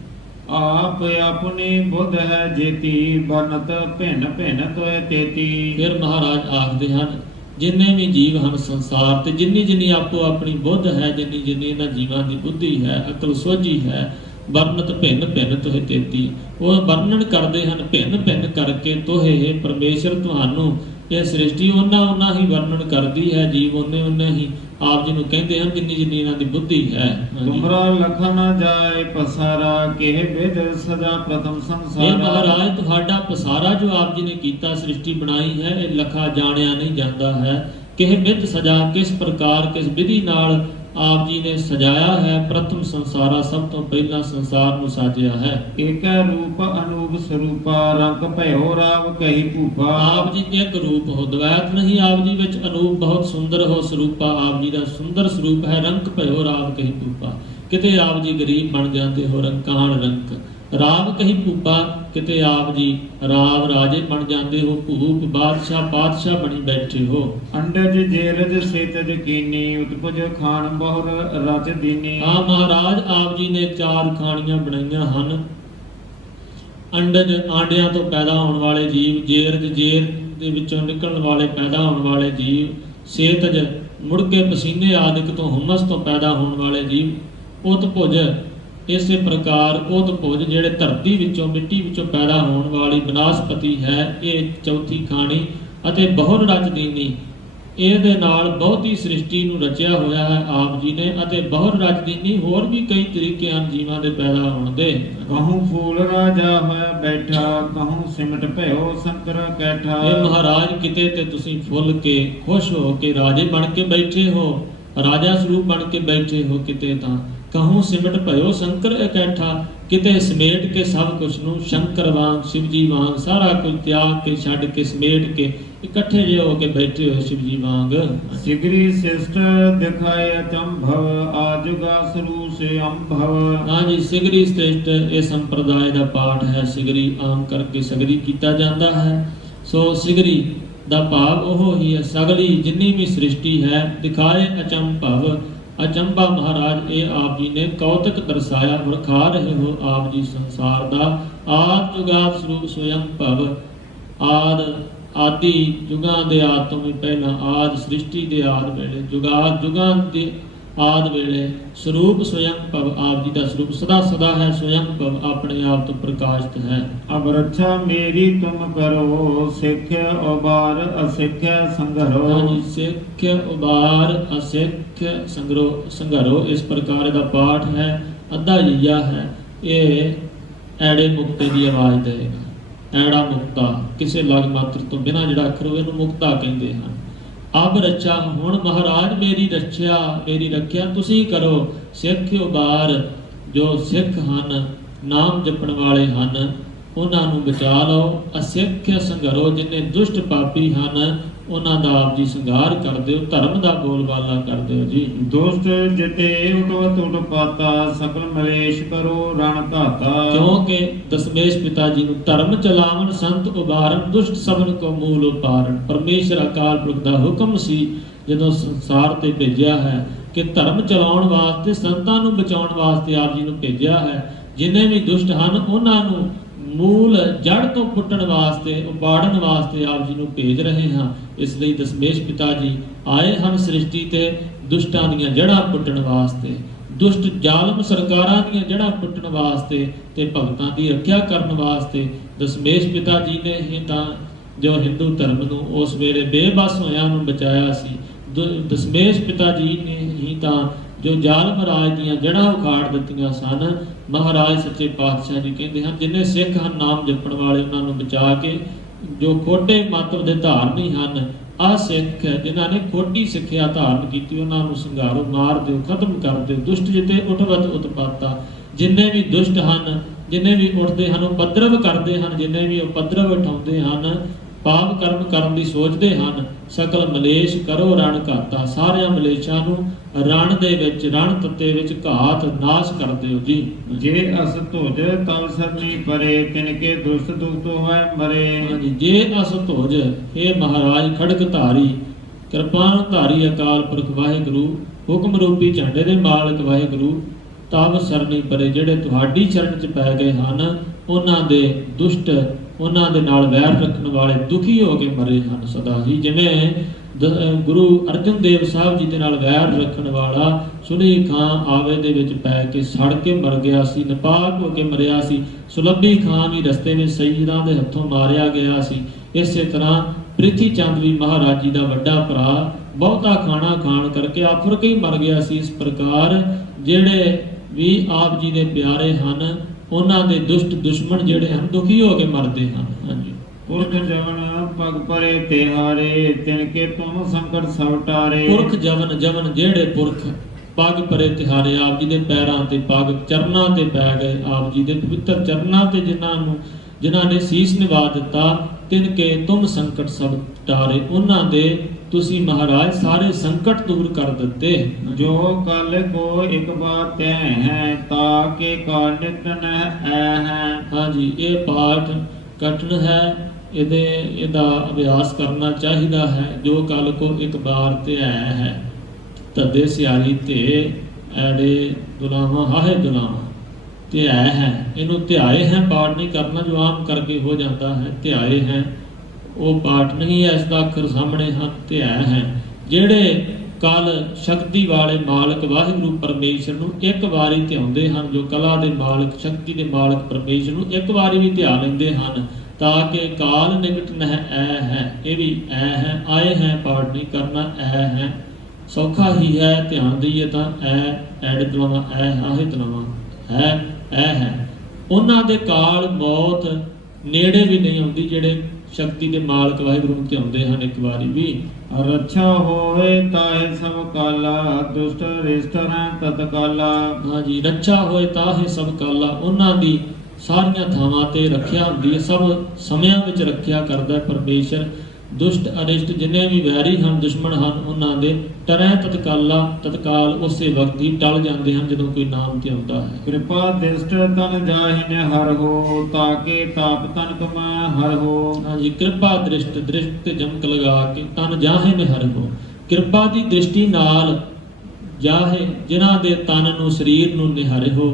ਆਪ ਆਪਣੀ ਬੁੱਧ ਹੈ ਜੇਤੀ, ਬਨਤ ਭਿੰਨ ਭਿੰਨ ਤੋਏ ਤੇਤੀ। ਫਿਰ ਮਹਾਰਾਜ ਆਖਦੇ ਹਨ ਜਿੰਨੇ ਵੀ ਜੀਵ ਹਨ ਸੰਸਾਰ ਤੇ, ਜਿੰਨੀ ਜਿੰਨੀ ਆਪੋ ਆਪਣੀ ਬੁੱਧ ਹੈ, ਜਿੰਨੀ ਜਿੰਨੀ ਇਹਨਾਂ ਜੀਵਾਂ ਦੀ ਬੁੱਧੀ ਹੈ, ਅਕਲ ਸੋਝੀ ਹੈ, ਵਰਨਤ ਭਿੰਨ ਭਿੰਨ ਤੋਹੇ ਤੇਤੀ। ਉਹ ਵਰਣਨ ਕਰਦੇ ਹਨ ਭਿੰਨ ਭਿੰਨ ਕਰਕੇ ਤੋਹੇ। ਪਰਮੇਸ਼ਰ ਤੁਹਾਨੂੰ ਇਹ ਸ੍ਰਿਸ਼ਟੀ ਉਹਨਾਂ ਹੀ ਵਰਣਨ ਕਰਦੀ ਹੈ, ਜੀਵ ਉਹਨੇ ਹੀ ਆਪ ਜੀ ਨੂੰ ਕਹਿੰਦੇ ਹਨ ਜਿੰਨੀ ਜਿੰਨੀ ਇਹਨਾਂ ਦੀ ਬੁੱਧੀ ਹੈ। ਤੁਮਰਾ ਲਖਾ ਨਾ ਜਾਏ ਪਸਾਰਾ, ਕਿਹ ਵਿਦ ਸਜਾ ਪ੍ਰਥਮ ਸੰਸਾਰ। ਇਹ ਮਹਾਰਾਜ ਤੁਹਾਡਾ ਪਸਾਰਾ ਜੋ ਆਪ ਜੀ ਨੇ ਕੀਤਾ, ਸ੍ਰਿਸ਼ਟੀ ਬਣਾਈ ਹੈ, ਇਹ ਲਖਾ ਜਾਣਿਆ ਨਹੀਂ ਜਾਂਦਾ ਹੈ। ਕਿਹ ਵਿਦ ਸਜਾ, ਕਿਸ ਪ੍ਰਕਾਰ ਕਿਸ ਵਿਧੀ ਨਾਲ ਆਪ ਜੀ ਨੇ ਸਜਾਇਆ ਹੈ। ਪ੍ਰਥਮ ਸੰਸਾਰਾ, ਸਭ ਤੋਂ ਪਹਿਲਾਂ ਸੰਸਾਰ ਨੂੰ ਸਾਜਿਆ ਹੈ। ਏਕ ਰੂਪ ਅਨੂਪ ਸਰੂਪਾ, ਰੰਗ ਭਇਓ ਰਾਵ ਕਹੀ ਭੂਪਾ। ਆਪ ਜੀ ਇੱਕ ਰੂਪ ਹੋ, ਦਵੈਤ ਨਹੀਂ। ਆਪ ਜੀ ਵਿੱਚ ਅਨੂਪ ਬਹੁਤ ਸੁੰਦਰ ਹੋ ਸਰੂਪਾ, ਆਪ ਜੀ ਦਾ ਸੁੰਦਰ ਸਰੂਪ ਹੈ। ਰੰਗ ਭਇਓ ਰਾਵ ਕਹੀ ਭੂਪਾ, ਕਿਤੇ ਆਪ ਜੀ ਗਰੀਬ ਬਣ ਜਾਂਦੇ ਹੋ, ਰੰਕਾਣ ਰੰਕ। ਰਾਵ ਕਹੀ ਭੂਪਾ, ਕਿਤੇ ਆਪ ਜੀ ਰਾਵ ਰਾਜੇ ਬਣ ਜਾਂਦੇ ਹੋ, ਭੂਪ ਪਾਤਸ਼ਾਹ ਬਣੀ ਬੈਠੇ ਹੋ। ਅੰਡਜ ਜੇਰਜ ਸੇਤਜ ਕੀਨੀ, ਉਤਪਜ ਖਾਨ ਬਹੁਰ ਰਚ ਦੀਨੀ। ਆ ਮਹਾਰਾਜ ਆਪ ਜੀ ਨੇ 4 ਖਾਣੀਆਂ ਬਣਾਈਆਂ ਹਨ। ਅੰਡਜ, ਆਂਡਿਆਂ ਤੋਂ ਪੈਦਾ ਹੋਣ ਵਾਲੇ ਜੀਵ। ਜੇਰਜ, ਜੇਰ ਦੇ ਵਿੱਚੋਂ ਨਿਕਲਣ ਵਾਲੇ ਪੈਦਾ ਹੋਣ ਵਾਲੇ ਜੀਵ। ਸੇਤਜ, ਮੁੜ ਕੇ ਪਸੀਨੇ ਆਦਿਕ ਤੋਂ ਹੁਮਸ ਤੋਂ ਪੈਦਾ ਹੋਣ ਵਾਲੇ ਜੀਵ। ਉਤਪੁਜ, ਇਸੇ ਪ੍ਰਕਾਰ ਉਦ ਭੁਜ ਜਿਹੜੇ ਧਰਤੀ ਵਿੱਚੋਂ ਮਿੱਟੀ ਵਿੱਚੋਂ ਪੈਦਾ ਹੋਣ ਵਾਲੀ ਬਨਾਸਪਤੀ ਹੈ, ਇਹ ਚੌਥੀ ਖਾਣੀ ਅਤੇ ਬਹੁਰ ਰਚ ਦੀਨੀ, ਇਹਦੇ ਨਾਲ ਬਹੁਤੀ ਸ੍ਰਿਸ਼ਟੀ ਨੂੰ ਰਚਿਆ ਹੋਇਆ ਹੈ ਆਪ ਜੀ ਨੇ, ਅਤੇ ਬਹੁਰ ਰਚ ਦੀਨੀ ਹੋਰ ਵੀ ਕਈ ਤਰੀਕੇ ਹਨ ਜੀਵਾਂ ਦੇ ਪੈਦਾ ਹੋਣ ਦੇ। ਕਹੂੰ ਫੂਲ ਰਾਜਾ ਹੋਇਆ ਬੈਠਾ, ਕਹੂੰ ਸਿਮਟ ਭਇਓ ਸ਼ੰਕਰ ਕੈਠਾ। ਇਹ ਮਹਾਰਾਜ ਕਿਤੇ ਤੇ ਤੁਸੀਂ ਫੁੱਲ ਕੇ ਖੁਸ਼ ਹੋ ਕੇ ਰਾਜੇ ਬਣ ਕੇ ਬੈਠੇ ਹੋ, ਰਾਜਾ ਸਰੂਪ ਬਣ ਕੇ ਬੈਠੇ ਹੋ, ਕਿਤੇ ਤਾਂ ਕਹੂੰ ਸਿਮਟ ਭਇਓ ਸ਼ੰਕਰ ਇਕੱਠਾ, ਕਿਤੇ ਸਮੇਟ ਕੇ ਸਭ ਕੁਛ ਨੂੰ ਸ਼ੰਕਰ ਵਾਂਗ ਸ਼ਿਵ ਜੀ ਵਾਂਗ ਸਾਰਾ ਕੁਝ ਤਿਆਗ ਕੇ ਛੱਡ ਕੇ ਸਮੇਟ ਕੇ ਇਕੱਠੇ ਜਿਹੇ ਹੋ ਕੇ ਬੈਠੇ ਹੋਏ ਸ਼ਿਵ ਜੀ ਵਾਂਗ। ਸਿਗਰੀ ਸਿਸ਼ਟ ਦਿਖਾਏ ਅਚੰਭਵ, ਆਜੁਗਾ ਸਰੂ ਸੇ ਅੰਭਵ। ਹਾਂਜੀ, ਸਿਗਰੀ ਸ੍ਰੇਸ਼ਟ ਇਹ ਸੰਪਰਦਾਇ ਦਾ ਪਾਠ ਹੈ। ਸਿਗਰੀ ਆਮ ਕਰਕੇ ਸਗਰੀ ਕੀਤਾ ਜਾਂਦਾ ਹੈ। ਸੋ ਸਿਗਰੀ ਦਾ ਭਾਵ ਉਹ ਹੀ ਹੈ, ਸਗਲੀ ਜਿੰਨੀ ਵੀ ਸ੍ਰਿਸ਼ਟੀ ਹੈ। ਦਿਖਾਏ ਅਚੰਭਵ, ਅਚੰਭਾ ਮਹਾਰਾਜ ਇਹ ਆਪ ਜੀ ਨੇ ਕੌਤਕ ਦਰਸਾਇਆ, ਵਿਖਾ ਰਹੇ ਹੋ ਆਪ ਜੀ ਸੰਸਾਰ ਦਾ। ਆਦ ਜੁਗਾਦ ਸਰੂਪ ਸਵਯੰ ਭਵ, ਆਦ ਆਦਿ ਜੁਗਾਂ ਦੇ ਆਦ ਤੋਂ ਵੀ ਪਹਿਲਾਂ, ਆਦ ਸ੍ਰਿਸ਼ਟੀ ਦੇ ਆਦ ਵੇਲੇ, ਜੁਗਾਦ ਜੁਗਾਂ ਦੇ ਆਦ ਵੇਲੇ, ਸਰੂਪ ਸਵਯੰ ਭਵ ਆਪ ਜੀ ਦਾ ਸਰੂਪ ਸਦਾ ਸਦਾ ਹੈ, ਸਵਯੰ ਭਵ ਆਪਣੇ ਆਪ ਤੋਂ ਪ੍ਰਕਾਸ਼ਿਤ ਹੈ। ਅਬ ਰੱਛਾ ਮੇਰੀ ਤੁਮ ਕਰੋ, ਸਿੱਖ ਉਬਾਰ ਅਸਿੱਖ ਸੰਘਰੋ। ਹਾਂਜੀ, ਸਿੱਖ ਉਬਾਰ ਅਸਿੱਖ ਸੰਘਰੋ ਇਸ ਪ੍ਰਕਾਰ ਦਾ ਪਾਠ ਹੈ। ਅੱਧਾ ਜੀਆ ਹੈ, ਇਹ ਐੜੇ ਮੁਕਤੇ ਦੀ ਆਵਾਜ਼ ਦੇਗਾ। ਐੜਾ ਮੁਕਤਾ ਕਿਸੇ ਲਗ ਮਾਤਰ ਤੋਂ ਬਿਨਾਂ ਜਿਹੜਾ ਅੱਖਰ ਹੋਵੇ ਇਹਨੂੰ ਮੁਕਤਾ ਕਹਿੰਦੇ ਹਨ। ਅਬ ਰੱਛਾ, ਹੁਣ ਮਹਾਰਾਜ ਮੇਰੀ ਰੱਖਿਆ ਤੁਸੀਂ ਕਰੋ। ਸਿੱਖ ਉਬਾਰ, ਜੋ ਸਿੱਖ ਹਨ ਨਾਮ ਜਪਣ ਵਾਲੇ ਹਨ ਉਹਨਾਂ ਨੂੰ ਬਚਾ ਲਓ। ਅਸਿੱਖ ਸੰਘਰੋ, ਜਿੰਨੇ ਦੁਸ਼ਟ ਪਾਪੀ ਹਨ ਉਹਨਾਂ ਦਾ ਆਪ ਜੀ ਸੰਘਾਰ ਕਰ ਦਿਓ, ਧਰਮ ਦਾ ਬੋਲਬਾਲਾ ਕਰ ਦਿਓ ਜੀ। ਦੁਸ਼ਟ ਜਿਤੇ ਉਟਵ ਟੁੱਟ ਪਾਤਾ, ਸਕਲ ਮਲੇਸ਼ ਕਰੋ ਰਣ ਧਾਤਾ। ਕਿਉਂਕਿ ਦਸਮੇਸ਼ ਪਿਤਾ ਜੀ ਨੂੰ ਧਰਮ ਚਲਾਵਨ ਸੰਤ ਉਬਾਰਨ, ਦੁਸ਼ਟ ਸਭਨ ਕੋ ਮੂਲ ਉਪਾਰਨ। ਪਰਮੇਸ਼ਰ ਅਕਾਲ ਪੁਰਖ ਦਾ ਹੁਕਮ ਸੀ ਜਦੋਂ ਸੰਸਾਰ ਤੇ ਭੇਜਿਆ ਹੈ ਕਿ ਧਰਮ ਚਲਾਉਣ ਵਾਸਤੇ, ਸੰਤਾਂ ਨੂੰ ਬਚਾਉਣ ਵਾਸਤੇ ਆਪ ਜੀ ਨੂੰ ਭੇਜਿਆ ਹੈ। ਜਿੰਨੇ ਵੀ ਦੁਸ਼ਟ ਹਨ ਉਹਨਾਂ ਨੂੰ ਮੂਲ ਜੜ ਤੋਂ ਪੁੱਟਣ ਵਾਸਤੇ, ਉਪਾੜਨ ਵਾਸਤੇ ਆਪ ਜੀ ਨੂੰ ਭੇਜ ਰਹੇ ਹਾਂ। ਇਸ ਲਈ ਦਸਮੇਸ਼ ਪਿਤਾ ਜੀ ਆਏ ਹਨ ਸ੍ਰਿਸ਼ਟੀ ਤੇ ਦੁਸ਼ਟਾਂ ਦੀਆਂ ਜੜ੍ਹਾਂ ਪੁੱਟਣ ਵਾਸਤੇ, ਦੁਸ਼ਟ ਜ਼ਾਲਮ ਸਰਕਾਰਾਂ ਦੀਆਂ ਜੜ੍ਹਾਂ ਪੁੱਟਣ ਵਾਸਤੇ ਤੇ ਭਗਤਾਂ ਦੀ ਰੱਖਿਆ ਕਰਨ ਵਾਸਤੇ। ਦਸਮੇਸ਼ ਪਿਤਾ ਜੀ ਨੇ ਹੀ ਤਾਂ ਜੋ ਹਿੰਦੂ ਧਰਮ ਨੂੰ ਉਸ ਵੇਲੇ ਬੇਬਸ ਹੋਇਆਂ ਨੂੰ ਬਚਾਇਆ ਸੀ। ਦਸਮੇਸ਼ ਪਿਤਾ ਜੀ ਨੇ ਹੀ ਤਾਂ ਜੋ ਜ਼ਾਲਮ ਰਾਜ ਦੀਆਂ ਜੜ੍ਹਾਂ ਉਖਾੜ ਦਿੱਤੀਆਂ ਸਨ। ਮਹਾਰਾਜ ਸੱਚੇ ਪਾਤਸ਼ਾਹ ਜੀ ਕਹਿੰਦੇ ਹਨ, ਜਿੰਨੇ ਸਿੱਖ ਹਨ ਨਾਮ ਜਪਣ ਵਾਲੇ ਉਹਨਾਂ ਨੂੰ ਬਚਾ ਕੇ, ਜੋ ਖੋਟੇ ਮਤਵ ਦੇ ਧਾਰਨੀ ਹਨ ਆ ਸਿੱਖ ਜਿਨ੍ਹਾਂ ਨੇ ਖੋਟੀ ਸਿੱਖਿਆ ਧਾਰਨ ਕੀਤੀ ਉਹਨਾਂ ਨੂੰ ਸੰਘਾਰੋ, ਮਾਰ ਦਿਓ, ਖਤਮ ਕਰ ਦਿਓ। ਦੁਸ਼ਟ ਜਿਤੇ ਉਠਵਤ ਉਤਪਾਤਾ, ਜਿੰਨੇ ਵੀ ਦੁਸ਼ਟ ਹਨ, ਜਿੰਨੇ ਵੀ ਉੱਠਦੇ ਹਨ ਉਪਦਰਵ ਕਰਦੇ ਹਨ, ਜਿੰਨੇ ਵੀ ਉਪਦਰਵ ਉਠਾਉਂਦੇ ਹਨ, ਪਾਪ ਕਰਮ ਕਰਨ ਦੀ ਸੋਚਦੇ ਹਨ। ਸਕਲ ਮਲੇਸ਼ ਕਰੋ ਰਣ ਘਾਤਾ, ਸਾਰਿਆਂ ਮਲੇਸ਼ਾਂ ਨੂੰ ਰਣ ਦੇ ਵਿੱਚ, ਰਣ ਤੱਤੇ ਵਿੱਚ ਘਾਤ ਨਾਸ਼ ਕਰ ਦਿਓ ਜੀ। ਜੇ ਅਸ ਧੁਜ ਤਵ ਸਰਨੀ ਪਰੇ, ਤਿਨਕੇ ਦੁਸ਼ਟ ਦੁਖਤ ਹੋਏ ਮਰੇ। ਹਾਂਜੀ, ਜੇ ਅਸ ਧੁਜ, ਇਹ ਮਹਾਰਾਜ ਖੜਕ ਧਾਰੀ ਕਿਰਪਾਨ ਧਾਰੀ ਅਕਾਲ ਪੁਰਖ ਵਾਹਿਗੁਰੂ, ਹੁਕਮ ਰੂਪੀ ਝੰਡੇ ਦੇ ਮਾਲਕ ਵਾਹਿਗੁਰੂ, ਤਵ ਸਰਨੀ ਪਰੇ, ਜਿਹੜੇ ਤੁਹਾਡੀ ਚਰਨ 'ਚ ਪੈ ਗਏ ਹਨ ਉਹਨਾਂ ਦੇ ਦੁਸ਼ਟ, ਉਹਨਾਂ ਦੇ ਨਾਲ ਵੈਰ ਰੱਖਣ ਵਾਲੇ ਦੁਖੀ ਹੋ ਕੇ ਮਰੇ ਹਨ ਸਦਾ ਹੀ। ਜਿਵੇਂ ਗੁਰੂ ਅਰਜਨ ਦੇਵ ਸਾਹਿਬ ਜੀ ਦੇ ਨਾਲ ਵੈਰ ਰੱਖਣ ਵਾਲਾ ਸੁਲੇਖ ਖਾਂ ਆਵੇ ਦੇ ਵਿੱਚ ਪੈ ਕੇ ਸੜ ਕੇ ਮਰ ਗਿਆ ਸੀ, ਨਪਾਕ ਹੋ ਕੇ ਮਰਿਆ ਸੀ। ਸੁਲੱਭੀ ਖਾਂ ਵੀ ਰਸਤੇ ਵਿੱਚ ਸਈਦਾਂ ਦੇ ਹੱਥੋਂ ਮਾਰਿਆ ਗਿਆ ਸੀ। ਇਸੇ ਤਰ੍ਹਾਂ ਪ੍ਰਿਥੀ ਚੰਦ ਵੀ ਮਹਾਰਾਜ ਜੀ ਦਾ ਵੱਡਾ ਭਰਾ ਬਹੁਤਾ ਖਾਣਾ ਖਾਣ ਕਰਕੇ ਆਫਰ ਕੇ ਹੀ ਮਰ ਗਿਆ ਸੀ। ਇਸ ਪ੍ਰਕਾਰ ਜਿਹੜੇ ਵੀ ਆਪ ਜੀ ਦੇ ਪਿਆਰੇ ਹਨ ਉਹਨਾਂ ਦੇ ਦੁਸ਼ਟ ਦੁਸ਼ਮਣ ਜਿਹੜੇ ਹਨ ਦੁਖੀ ਹੋ ਕੇ ਮਰਦੇ ਹਨ। ਹਾਂਜੀ, ਪੁਰਖ ਜਵਨ ਪਗ ਪਰੇ ਤਿਹਾਰੇ, ਤਿਨਕੇ ਤੁਮ ਸੰਕਟ ਸਭ ਟਾਰੇ। ਪੁਰਖ ਜਵਨ, ਜਵਨ ਜਿਹੜੇ ਪੁਰਖ ਪਗ ਪਰੇ ਤਿਹਾਰੇ, ਆਪ ਜੀ ਦੇ ਪੈਰਾਂ ਤੇ ਪਗ, ਚਰਨਾਂ ਤੇ ਪੈ ਗਏ, ਆਪ ਜੀ ਦੇ ਪਵਿੱਤਰ ਚਰਨਾਂ ਤੇ ਜਿਨ੍ਹਾਂ ਨੇ ਸੀਸ ਨਿਵਾ ਦਿੱਤਾ। ਤਿਨਕੇ ਤੁਮ ਸੰਕਟ ਸਭ ਟਾਰੇ, ਉਹਨਾਂ ਦੇ ਤੁਸੀਂ ਮਹਾਰਾਜ ਸਾਰੇ ਸੰਕਟ ਦੂਰ ਕਰ ਦਿੱਤੇ। ਜੋ ਕਲ ਕੋ ਇੱਕ ਬਾਰ ਤੈ ਹੈ, ਤਾ ਕੇ ਕਾਰਨਿਤ ਨਹਿ ਐ ਹੈ। ਹਾਂਜੀ, ਇਹ ਪਾਠ ਕਠਿਨ ਹੈ, ਇਹਦਾ ਅਭਿਆਸ ਕਰਨਾ ਚਾਹੀਦਾ ਹੈ। ਜੋ ਕਲ ਕੋ ਇੱਕ ਬਾਰ ਤੇ ਹੈ, ਤਦੇ ਸਿਆਲੀ ਤੇ ਐੜੇ ਦੁਲਾਵਾਂ ਹਾਹੇ ਦੁਲਾਵਾਂ, ਧਿਆਇ ਹੈ, ਇਹਨੂੰ ਧਿਆਏ ਹੈ ਪਾਠ ਨਹੀਂ ਕਰਨਾ ਜੋ ਆਮ ਕਰਕੇ ਹੋ ਜਾਂਦਾ ਹੈ। ਧਿਆਏ ਹੈ ਉਹ ਪਾਠ ਨਹੀਂ ਹੈ, ਇਸ ਦਾ ਅੱਖਰ ਸਾਹਮਣੇ ਹਨ, ਧਿਆਇ ਹੈ। ਜਿਹੜੇ ਕਲ ਸ਼ਕਤੀ ਵਾਲੇ ਮਾਲਕ ਵਾਹਿਗੁਰੂ ਪਰਮੇਸ਼ਰ ਨੂੰ ਇੱਕ ਵਾਰੀ ਧਿਆਉਂਦੇ ਹਨ। ਜੋ ਕਲਾ ਦੇ ਮਾਲਕ, ਸ਼ਕਤੀ ਦੇ ਮਾਲਕ ਪਰਮੇਸ਼ਰ ਨੂੰ ਇੱਕ ਵਾਰੀ ਵੀ ਧਿਆ ਲੈਂਦੇ ਹਨ, ਤਾਂ ਕਿ ਕਾਲ ਨਿਕਟ ਨਹਿ ਐ ਹੈ, ਇਹ ਵੀ ਐ ਹੈ, ਆਏ ਹੈ ਪਾਠ ਨਹੀਂ ਕਰਨਾ, ਐ ਹੈ ਸੌਖਾ ਹੀ ਹੈ। ਧਿਆਨ ਦਈਏ ਤਾਂ ਐੜ ਦਲਾਵਾਂ, ਐ ਆਹੇ ਦਲਾਵਾਂ, ਹੈ ਐ ਹੈ। ਉਹਨਾਂ ਦੇ ਕਾਲ ਮੌਤ ਨੇੜੇ ਵੀ ਨਹੀਂ ਆਉਂਦੀ ਜਿਹੜੇ ਸ਼ਕਤੀ ਦੇ ਮਾਲਕ ਵਾਹਿਗੁਰੂ ਨੂੰ ਧਿਆਉਂਦੇ ਹਨ ਇੱਕ ਵਾਰੀ ਵੀ। ਰੱਛਾ ਹੋਏ ਤਾਹੇ ਸਭ ਕਾਲਾ, ਦੁਸ਼ਟ ਰਿਸ਼ਟ ਰਹਿ ਤਤਕਾਲਾ। ਹਾਂਜੀ, ਰੱਛਾ ਹੋਏ ਤਾਹੇ ਸਭ ਕਾਲਾ, ਉਹਨਾਂ ਦੀ ਸਾਰੀਆਂ ਥਾਵਾਂ ਤੇ ਰੱਖਿਆ ਹੁੰਦੀ ਹੈ, ਸਭ ਸਮਿਆਂ ਵਿੱਚ ਰੱਖਿਆ ਕਰਦਾ ਹੈ ਪਰਮੇਸ਼ਰ। ਦੁਸ਼ਟ ਅਰਿਸ਼ਟ ਜਿੰਨੇ ਵੀ ਵੈਰੀ ਹਨ, ਦੁਸ਼ਮਣ ਹਨ, ਉਹਨਾਂ ਦੇ ਟਰੈ ਤਤਕਾਲਾ, ਤਤਕਾਲ ਉਸੇ ਵਕਤ ਹੀ ਟਲ ਜਾਂਦੇ ਹਨ ਜਦੋਂ ਕੋਈ ਨਾਮ ਧਿਆਉਂਦਾ ਹੈ। ਕਿਰਪਾ ਦਿਸ਼ਟ ਤਨ ਜਾਹਿ ਨ ਹਰ ਹੋ, ਤਾਕੇ ਤਾਪ ਤਨ ਕਮੈ ਹਰ ਹੋ। ਹਾਂਜੀ, ਕਿਰਪਾ ਦ੍ਰਿਸ਼ਟ, ਦ੍ਰਿਸ਼ਟ ਤੇ ਜਮਕ ਲਗਾ ਕੇ ਤਨ ਜਾਹੇ ਨੇ ਹਰ ਹੋ, ਕਿਰਪਾ ਦੀ ਦ੍ਰਿਸ਼ਟੀ ਨਾਲ ਜਾਹੇ ਜਿਨ੍ਹਾਂ ਦੇ ਤਨ ਨੂੰ, ਸਰੀਰ ਨੂੰ ਨਿਹਾਰੇ ਹੋ,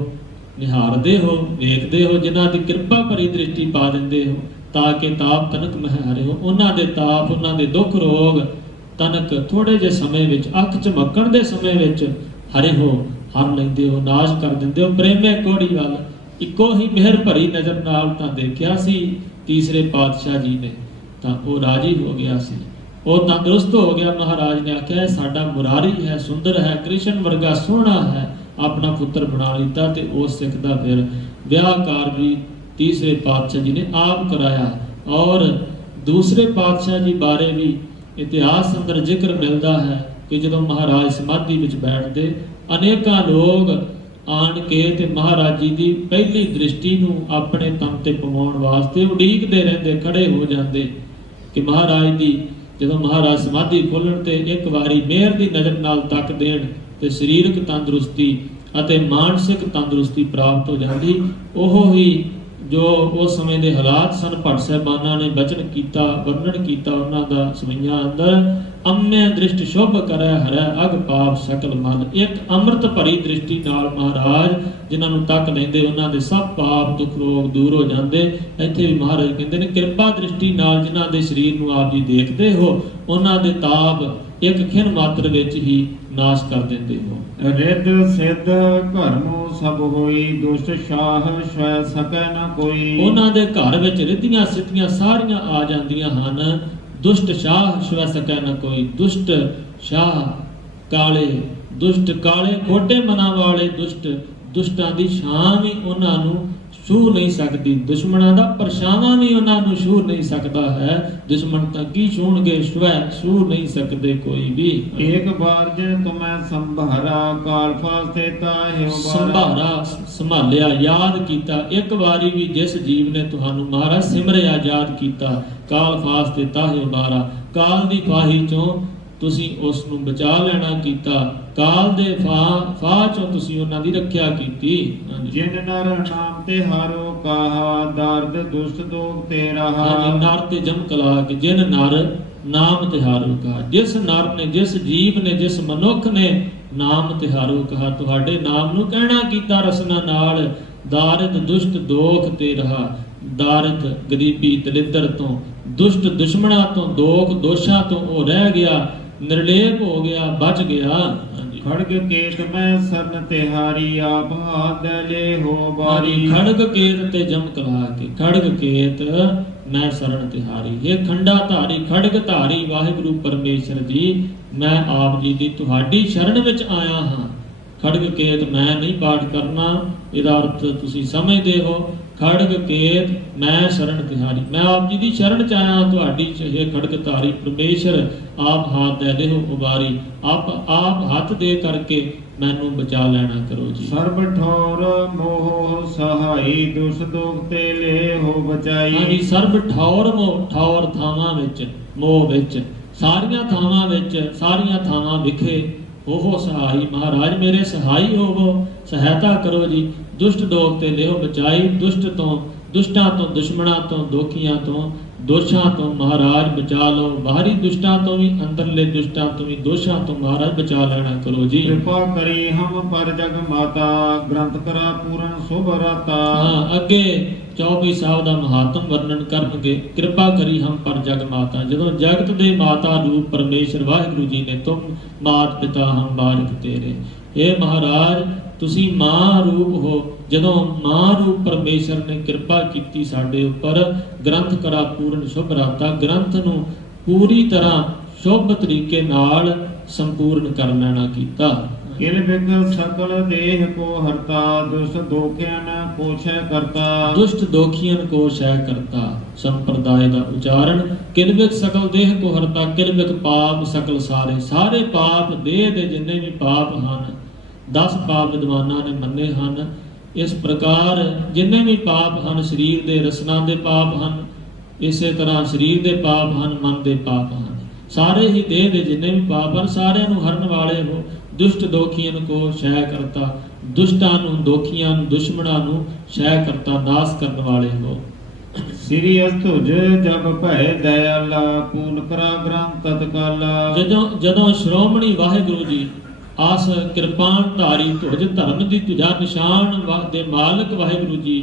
ਨਿਹਾਰਦੇ ਹੋ, ਵੇਖਦੇ ਹੋ, ਜਿਨ੍ਹਾਂ ਦੀ ਕਿਰਪਾ ਭਰੀ ਦ੍ਰਿਸ਼ਟੀ ਪਾ ਦਿੰਦੇ ਹੋ, ਤਾਂ ਕਿ ਤਾਪ ਤਨਕ ਮਹਿ ਹਰੇ ਹੋ। ਉਹਨਾਂ ਦੇ ਤਾਪ, ਉਹਨਾਂ ਦੇ ਦੁੱਖ ਰੋਗ ਤਨਕ ਥੋੜੇ ਜਿਹੇ ਸਮੇਂ ਵਿੱਚ, ਅੱਖ ਝਮਕਣ ਦੇ ਸਮੇਂ ਵਿੱਚ ਹਰੇ ਹੋ, ਹਰ ਲੈਂਦੇ ਹੋ, ਨਾਸ਼ ਕਰ ਦਿੰਦੇ ਹੋ। ਪ੍ਰੇਮੇ ਕੋੜੀ ਵੱਲ ਇੱਕੋ ਹੀ ਮਿਹਰ ਭਰੀ ਨਜ਼ਰ ਨਾਲ ਤਾਂ ਦੇਖਿਆ ਸੀ ਤੀਸਰੇ ਪਾਤਸ਼ਾਹ ਜੀ ਨੇ, ਤਾਂ ਉਹ ਰਾਜੀ ਹੋ ਗਿਆ ਸੀ, ਉਹ ਤੰਦਰੁਸਤ ਹੋ ਗਿਆ। ਮਹਾਰਾਜ ਨੇ ਆਖਿਆ ਇਹ ਸਾਡਾ ਮੁਰਾਰੀ ਹੈ, ਸੁੰਦਰ ਹੈ, ਕ੍ਰਿਸ਼ਨ ਵਰਗਾ ਸੋਹਣਾ ਹੈ, ਆਪਣਾ ਪੁੱਤਰ ਬਣਾ ਲਿੱਤਾ। ਤੇ ਉਸ ਸਿੱਖ ਦਾ ਫਿਰ ਵਿਆਹ ਕਾਰਜ ਵੀ ਤੀਸਰੇ ਪਾਤਸ਼ਾਹ ਜੀ ਨੇ ਆਪ ਕਰਾਇਆ। ਔਰ ਦੂਸਰੇ ਪਾਤਸ਼ਾਹ ਜੀ ਬਾਰੇ ਵੀ ਇਤਿਹਾਸ ਅੰਦਰ ਜ਼ਿਕਰ ਮਿਲਦਾ ਹੈ ਕਿ ਜਦੋਂ ਮਹਾਰਾਜ ਸਮਾਧੀ ਵਿੱਚ ਬੈਠਦੇ, ਅਨੇਕਾਂ ਲੋਕ ਆਣ ਕੇ ਤੇ ਮਹਾਰਾਜ ਜੀ ਦੀ ਪਹਿਲੀ ਦ੍ਰਿਸ਼ਟੀ ਨੂੰ ਆਪਣੇ ਤਨ ਤੇ ਪਵਾਉਣ ਵਾਸਤੇ ਉਡੀਕਦੇ ਰਹਿੰਦੇ, ਖੜੇ ਹੋ ਜਾਂਦੇ ਕਿ ਮਹਾਰਾਜ ਦੀ ਜਦੋਂ ਮਹਾਰਾਜ ਸਮਾਧੀ ਖੋਲ੍ਹਣ ਤੇ ਇੱਕ ਵਾਰੀ ਮਿਹਰ ਦੀ ਨਜ਼ਰ ਨਾਲ ਤੱਕ ਦੇਣ ਤੇ ਸਰੀਰਕ ਤੰਦਰੁਸਤੀ ਅਤੇ ਮਾਨਸਿਕ ਤੰਦਰੁਸਤੀ ਪ੍ਰਾਪਤ ਹੋ ਜਾਂਦੀ। ਉਹ ਹੀ ਜੋ ਉਸ ਸਮੇਂ ਦੇ ਹਾਲਾਤ ਸਨ, ਭੱਟ ਸਾਹਿਬਾਨਾਂ ਨੇ ਬਚਨ ਕੀਤਾ, ਵਰਣਨ ਕੀਤਾ ਉਹਨਾਂ ਦਾ ਸਵਈਆਂ ਅੰਦਰ। ਅੰਮ੍ਰਿ ਦ੍ਰਿਸ਼ਟ ਸ਼ੁਭ ਕਰੈ ਹਰੈ ਅਗ ਪਾਪ ਸਕਲ ਮਲ। ਇੱਕ ਅੰਮ੍ਰਿਤ ਭਰੀ ਦ੍ਰਿਸ਼ਟੀ ਨਾਲ ਮਹਾਰਾਜ ਜਿਨ੍ਹਾਂ ਨੂੰ ਤੱਕ ਲੈਂਦੇ, ਉਹਨਾਂ ਦੇ ਸਭ ਪਾਪ ਦੁੱਖ ਰੋਗ ਦੂਰ ਹੋ ਜਾਂਦੇ। ਇੱਥੇ ਵੀ ਮਹਾਰਾਜ ਕਹਿੰਦੇ ਨੇ ਕਿਰਪਾ ਦ੍ਰਿਸ਼ਟੀ ਨਾਲ ਜਿਨ੍ਹਾਂ ਦੇ ਸਰੀਰ ਨੂੰ ਆਪ ਜੀ ਦੇਖਦੇ ਹੋ, ਉਹਨਾਂ ਦੇ ਤਾਪ ਇੱਕ ਖਿਣ ਮਾਤਰ ਵਿੱਚ ਹੀ ਨਾਸ਼ ਕਰ ਦਿੰਦੇ ਹੋ। ਰਿੱਧ ਸਿੱਧ ਘਰ ਨੂੰ ਸਭ ਹੋਈ, ਦੁਸ਼ਟ ਸ਼ਾਹ ਸਵੈ ਸਕੈ ਨ ਕੋਈ। ਉਹਨਾਂ ਦੇ ਘਰ ਵਿੱਚ ਰਿੱਧੀਆਂ ਸਿੱਧੀਆਂ ਸਾਰੀਆਂ ਆ ਜਾਂਦੀਆਂ ਹਨ। ਦੁਸ਼ਟ ਸ਼ਾਹ ਸਵੈ ਸਕੈ ਨ ਕੋਈ, ਦੁਸ਼ਟ ਸ਼ਾਹ ਕਾਲੇ, ਦੁਸ਼ਟ ਕਾਲੇ ਖੋਟੇ ਮਨਾਂ ਵਾਲੇ ਦੁਸ਼ਟ, ਦੁਸ਼ਟਾਂ ਦੀ ਛਾਂ ਵੀ ਉਹਨਾਂ ਨੂੰ ਛੂਹ ਨਹੀਂ ਸਕਦੀ, ਦੁਸ਼ਮਣਾਂ ਦਾ ਪਰਛਾਵਾਂ ਵੀ ਉਹਨਾਂ ਨੂੰ ਛੂਹ ਨਹੀਂ ਸਕਦਾ ਹੈ। ਦੁਸ਼ਮਣ ਤਾਂ ਕੀ ਛੂਹਣਗੇ, ਛੂਹ ਨਹੀਂ ਸਕਦੇ ਕੋਈ ਵੀ। ਏਕ ਬਾਰ ਜਿਨ ਤੁਮੈ ਸੰਭਾਰਾ, ਕਾਲ ਫਾਸਤੇ ਤਾਹਿ ਉਬਾਰਾ। ਸੰਭਾਰਾ, ਸੰਭਾਲਿਆ, ਯਾਦ ਕੀਤਾ। ਇੱਕ ਵਾਰੀ ਵੀ ਜਿਸ ਜੀਵ ਨੇ ਤੁਹਾਨੂੰ ਮਹਾਰਾਜ ਸਿਮਰਿਆ, ਯਾਦ ਕੀਤਾ, ਕਾਲ ਫਾਸਤੇ ਤਾਹਿ ਉਬਾਰਾ, ਕਾਲ ਦੀ ਫਾਹੀ ਚੋਂ ਤੁਸੀਂ ਉਸ ਨੂੰ ਬਚਾ ਲੈਣਾ ਕੀਤਾ, ਕਾਲ ਦੇ ਫਾਹ ਚੋਂ ਤੁਸੀਂ ਉਹਨਾਂ ਦੀ ਰੱਖਿਆ ਕੀਤੀ। ਜਿਨ ਨਰ ਨਾਮ ਤੇ ਹਾਰੋ ਕਾਹਾ, ਦਰਦ ਦੁਸ਼ਟ ਦੋਖ ਤੇ ਰਹਾ। ਨਰ ਤੇ ਜਮਕ ਲਾ ਕੇ ਜਿਨ ਨਰ ਨਾਮ ਤਿਹਾਰੋ ਕਹਾ, ਜਿਸ ਨਰ ਨੇ, ਜਿਸ ਜੀਵ ਨੇ, ਜਿਸ ਮਨੁੱਖ ਨੇ ਨਾਮ ਤਿਹਾਰੋ ਕਹਾ, ਤੁਹਾਡੇ ਨਾਮ ਨੂੰ ਕਹਿਣਾ ਕੀਤਾ ਰਸਨਾ ਨਾਲ। ਦਾਰਿਦ ਦੁਸ਼ਟ ਦੋਖ ਤੇ ਰਹਾ, ਦਾਰਿਦ ਗਰੀਬੀ ਦਲਿੱਦਰ ਤੋਂ, ਦੁਸ਼ਟ ਦੁਸ਼ਮਣਾਂ ਤੋਂ, ਦੋਖ ਦੋਸ਼ਾਂ ਤੋਂ ਉਹ ਰਹਿ ਗਿਆ, ਨਿਰਲੇਪ ਹੋ ਗਿਆ, ਬਚ ਗਿਆ। ਖੜਗ ਕੇਤ ਮੈਂ ਸਰਨ ਤਿਹਾਰੀ, ਆਪ ਹਾਥ ਲੈ ਹੋ ਬਾਰੀ। ਖੜਗ ਕੇਤ ਤੇ ਜਮਕ ਲਾ ਕੇ, ਖੜਗ ਕੇਤ ਮੈਂ ਸਰਨ ਤਿਹਾਰੀ, ਇਹ ਖੰਡਾ ਧਾਰੀ, ਖੜਗ ਧਾਰੀ ਵਾਹਿਗੁਰੂ ਪਰਮੇਸ਼ਰ ਜੀ, ਮੈਂ ਆਪ ਜੀ ਦੀ ਤੁਹਾਡੀ ਸ਼ਰਨ ਵਿੱਚ ਆਇਆ ਹਾਂ। ਖੜਗ ਕੇਤ ਮੈਂ ਨਹੀਂ ਪਾਠ ਕਰਨਾ, ਇਹਦਾ ਅਰਥ ਤੁਸੀਂ ਸਮਝਦੇ ਹੋ। ਖੜਗ ਕੇਤ ਮੈਂ ਸ਼ਰਨ ਤਿਹਾਰੀ, ਮੈਂ ਆਪ ਜੀ ਦੀ ਸ਼ਰਨ ਚ ਆਇਆ, ਤੁਹਾਡੀ ਇਹ ਖੜਗ ਧਾਰੀ ਪਰਮੇਸ਼ਰ ਆਪ ਹਾਥ ਦੇ ਦੇਹੋ ਉਬਾਰੀ, ਆਪ ਹੱਥ ਦੇ ਕਰਕੇ ਮੈਨੂੰ ਬਚਾ ਲੈਣਾ ਕਰੋ ਜੀ। ਸਰਬ ਠੌਰ ਮੋਹ ਸਹਾਈ, ਦੁਸ਼ ਦੋਖ ਤੇ ਲੈ ਹੋ ਬਚਾਈ। ਹਾਂਜੀ, ਸਰਬ ਠੌਰ ਮੋਹ, ਠੌਰ ਥਾਵਾਂ ਵਿੱਚ, ਮੋਹ ਵਿੱਚ, ਸਾਰੀਆਂ ਥਾਵਾਂ ਵਿੱਚ, ਸਾਰੀਆਂ ਥਾਵਾਂ ਵਿਖੇ ਹੋ ਸਹਾਈ, ਮਹਾਰਾਜ ਮੇਰੇ ਸਹਾਈ ਹੋਵੋ, ਸਹਾਇਤਾ ਕਰੋ ਜੀ। ਦੁਸ਼ਟ ਦੋਖ ਤੇ ਲਿਓ ਬਚਾਈ, ਦੁਸ਼ਟ ਤੋਂ ਦੁਸ਼ਟਾਂ ਤੋਂ, ਦੁਸ਼ਮਣਾਂ ਤੋਂ, ਦੋਖੀਆਂ ਤੋਂ, ਦੋਸ਼ਾਂ ਤੋਂ ਮਹਾਰਾਜ ਬਚਾ ਲਓ। ਬਾਹਰੀ ਦੁਸ਼ਟਾਂ ਤੋਂ ਵੀ, ਅੰਦਰਲੇ ਦੁਸ਼ਟਾਂ ਤੋਂ ਵੀ, ਦੋਸ਼ਾਂ ਤੋਂ ਮਹਾਰਾਜ ਬਚਾ ਲੈਣਾ ਕਰੋ ਜੀ। कृपा करी हम पर जग माता, ग्रंथ करा पूर्ण शुभ राता। ਹਾਂ, ਅੱਗੇ ਚੌਪਈ ਸਾਹਿਬ ਦਾ ਮਹਾਤਮ ਵਰਣਨ ਕਰਨਗੇ। ਕਿਰਪਾ ਕਰੀ ਹਮ ਪਰ ਜਗ ਮਾਤਾ, ਜਦੋਂ ਜਗਤ ਦੇ ਮਾਤਾ ਰੂਪ ਪਰਮੇਸ਼ਰ ਵਾਹਿਗੁਰੂ ਜੀ ਨੇ ਤੁਮ ਮਾਤ ਪਿਤਾ ਹਮ ਬਾਰਿਕ ਤੇਰੇ, ਇਹ ਮਹਾਰਾਜ ਤੁਸੀਂ ਮਾਂ ਰੂਪ ਹੋ। ਜਦੋਂ ਮਾਂ ਰੂਪ ਪਰਮੇਸ਼ਰ ਨੇ ਕਿਰਪਾ ਕੀਤੀ ਸਾਡੇ ਉੱਪਰ, ਗ੍ਰੰਥ ਕਰਾ ਪੂਰਨ ਸ਼ੁਭ ਰਾਤਾ, ਗ੍ਰੰਥ ਨੂੰ ਪੂਰੀ ਤਰ੍ਹਾਂ ਸ਼ੁਭ ਤਰੀਕੇ ਨਾਲ ਸੰਪੂਰਨ ਕਰ ਲੈਣਾ ਕੀਤਾ। किल बिघ सकल देह को हरता, दुष्ट दोखियन को क्षय करता। ਦੁਸ਼ਟ ਦੋਖੀਆਂ ਕੋ ਸ਼ੈ ਕਰਤਾ, ਸੰਪਰਦਾਇ ਦਾ ਉਚਾਰਨ। ਕਿਲਵਿਕ ਸਕਲ ਦੇਹ ਕੋ ਹਰਤਾ, ਕਿਲਵਿਕ ਪਾਪ ਸਕਲ ਸਾਰੇ, ਸਾਰੇ ਪਾਪ ਦੇਹ ਦੇ ਜਿੰਨੇ ਵੀ ਪਾਪ ਹਨ, 10 ਪਾਪ ਵਿਦਵਾਨਾਂ ਨੇ ਮੰਨੇ ਹਨ। ਇਸ ਪ੍ਰਕਾਰ ਜਿੰਨੇ ਵੀ ਪਾਪ ਹਨ, ਸਰੀਰ ਦੇ ਰਸਨਾ ਦੇ ਪਾਪ ਹਨ, ਇਸੇ ਤਰ੍ਹਾਂ ਸਰੀਰ ਦੇ ਪਾਪ ਹਨ, ਮਨ ਦੇ ਪਾਪ ਹਨ, ਸਾਰੇ ਹੀ ਦੇਹ ਦੇ ਜਿੰਨੇ ਵੀ ਪਾਪ ਹਨ, ਸਾਰਿਆਂ ਨੂੰ ਹਰਨ ਵਾਲੇ ਹੋ। ਦੁਸ਼ਟ ਦੋਖੀਆਂ ਕੋ ਸ਼ੈ ਕਰਤਾ, ਦੁਸ਼ਟਾਂ ਨੂੰ, ਦੋਖੀਆਂ ਨੂੰ, ਦੁਸ਼ਮਣਾਂ ਨੂੰ ਸ਼ੈ ਕਰਤਾ, ਨਾਸ ਕਰਨ ਵਾਲੇ ਹੋ। श्री अस्तुज जब भय दयाला, पूर्ण करा ग्रंथ तत्काला। ਜਦੋਂ ਸ਼੍ਰੋਮਣੀ ਵਾਹਿਗੁਰੂ ਜੀ ਆਸ ਕਿਰਪਾਨ ਧਾਰੀ ਧੁਜ, ਧਰਮ ਦੀ ਧੁਜਾ ਨਿਸ਼ਾਨ ਦੇ ਮਾਲਕ ਵਾਹਿਗੁਰੂ ਜੀ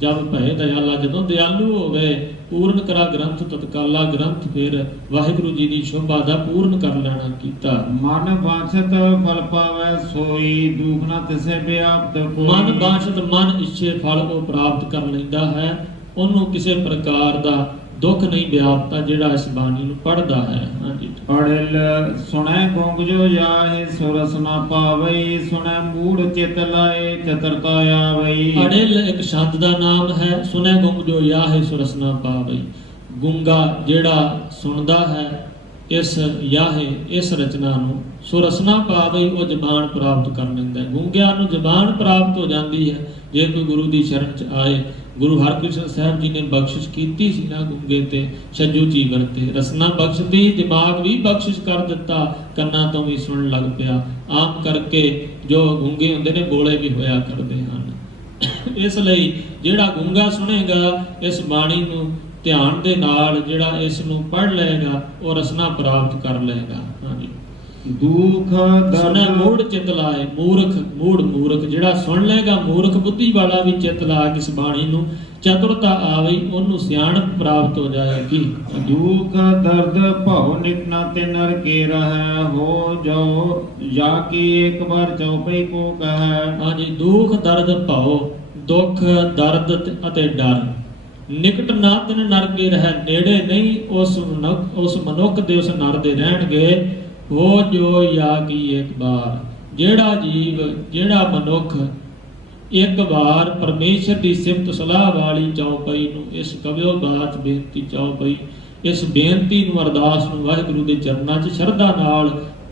ਜਬ ਭੈ ਦਇਆਲਾ, ਜਦੋਂ ਦਿਆਲੂ ਹੋ ਗਏ, ਪੂਰਨ ਕਰਾ ਗ੍ਰੰਥ ਤਤਕਾਲਾ, ਗ੍ਰੰਥ ਫਿਰ ਵਾਹਿਗੁਰੂ ਜੀ ਦੀ ਸ਼ੋਭਾ ਦਾ ਪੂਰਨ ਕਰ ਲੈਣਾ ਕੀਤਾ। मन वांछत फल पावै सोई, दुख न तिसे व्याप्त कोई। ਮਨ ਬਾਸ਼ਤ, ਮਨ ਇੱਛੇ ਫਲ ਉਹ ਪ੍ਰਾਪਤ ਕਰ ਲੈਂਦਾ ਹੈ, ਉਹਨੂੰ ਕਿਸੇ ਪ੍ਰਕਾਰ ਦਾ ਦੁੱਖ ਨਹੀਂ ਵਿਆਪਤਾ ਜਿਹੜਾ ਇਸ ਬਾਣੀ ਨੂੰ ਪੜ੍ਹਦਾ ਹੈ। ਹਾਂਜੀ, पढ़िल सुनै गुंग जो जाहे, सुरस न पावई, सुनै मूढ़ चित लाए, चतुरता आवई। ਅੜਿਲ ਇੱਕ ਛੰਦ ਦਾ ਨਾਮ ਹੈ। ਸੁਨੈ ਗੁੰਗ ਜੋ ਯਾਹੇ ਸੁਰਸ ਨਾ ਪਾਵਈ, ਗੁੰਗਾ ਜਿਹੜਾ ਸੁਣਦਾ ਹੈ ਇਸ ਯਾਹੇ, ਇਸ ਰਚਨਾ ਨੂੰ, ਸੁਰਸ ਨਾ ਪਾਵਈ, ਉਹ ਜ਼ਬਾਨ ਪ੍ਰਾਪਤ ਕਰ ਲੈਂਦਾ ਹੈ। ਗੁੰਗਿਆਂ ਨੂੰ ਜ਼ਬਾਨ ਪ੍ਰਾਪਤ ਹੋ ਜਾਂਦੀ ਹੈ ਜੇ ਕੋਈ ਗੁਰੂ ਦੀ ਸ਼ਰਨ ਚ ਆਏ। ਗੁਰੂ ਹਰਕ੍ਰਿਸ਼ਨ ਸਾਹਿਬ ਜੀ ਨੇ ਬਖਸ਼ਿਸ਼ ਕੀਤੀ ਸੀ ਨਾ ਗੁੰਗੇ ਤੇ, ਛੱਜੂ ਚੀਵਰ ਤੇ, ਰਸਨਾ ਬਖਸ਼ਦੀ, ਦਿਮਾਗ ਵੀ ਬਖਸ਼ਿਸ਼ ਕਰ ਦਿੱਤਾ, ਕੰਨਾਂ ਤੋਂ ਵੀ ਸੁਣਨ ਲੱਗ ਪਿਆ। ਆਮ ਕਰਕੇ ਜੋ ਗੁੰਗੇ ਹੁੰਦੇ ਨੇ ਬੋਲੇ ਵੀ ਹੋਇਆ ਕਰਦੇ ਹਨ। ਇਸ ਲਈ ਜਿਹੜਾ ਗੁੰਗਾ ਸੁਣੇਗਾ ਇਸ ਬਾਣੀ ਨੂੰ ਧਿਆਨ ਦੇ ਨਾਲ, ਜਿਹੜਾ ਇਸ ਨੂੰ ਪੜ੍ਹ ਲਏਗਾ ਉਹ ਰਸਨਾ ਪ੍ਰਾਪਤ ਕਰ ਲਏਗਾ। ਹਾਂਜੀ, दुख ਸੁਣੈ दर्द ਮੂੜ ਚਿਤ ਲਾਏ, ਮੂਰਖ, ਮੂਰਖ ਜਿਹੜਾ ਸੁਣ ਲਏਗਾ, ਮੂਰਖ ਬੁੱਧੀ ਵਾਲਾ ਵੀ ਚਿਤ ਲਾ ਕੇ ਇਸ ਬਾਣੀ ਨੂੰ, ਚਤੁਰਤਾ ਆਵਈ, ਉਹਨੂੰ ਸਿਆਣਪ ਪ੍ਰਾਪਤ ਹੋ ਜਾਏਗੀ। दुख दर्द भव नित न तिन नर के रहै, हो जो या की एक बार चौपई को कहै। ਹਾਂਜੀ, ਦੁੱਖ ਦਰਦ ਭਉ, ਦੁੱਖ ਦਰਦ ਅਤੇ ਡਰ, ਨਿਕਟ ਨਾ ਤਿਨ ਨਰ ਕੇ ਰਹਿ, ਨੇੜੇ ਨਹੀਂ ਉਸ ਮਨੁੱਖ ਦੇ, ਉਸ ਨਰ ਦੇ ਰਹਿਣਗੇ। ਹੋ ਜੋ ਯਾ ਕੀ ਇੱਕ ਬਾਰ, ਜਿਹੜਾ ਜੀਵ, ਜਿਹੜਾ ਮਨੁੱਖ ਇੱਕ ਵਾਰ ਪਰਮੇਸ਼ਰ ਦੀ ਸਿਫਤ ਸਲਾਹ ਵਾਲੀ ਚੌਪਈ ਨੂੰ, ਇਸ ਕਵਿਓ ਬਾਤ ਬੇਨਤੀ ਚੌਪਈ, ਇਸ ਬੇਨਤੀ ਨੂੰ, ਅਰਦਾਸ ਨੂੰ ਵਾਹਿਗੁਰੂ ਦੇ ਚਰਨਾਂ 'ਚ ਸ਼ਰਧਾ ਨਾਲ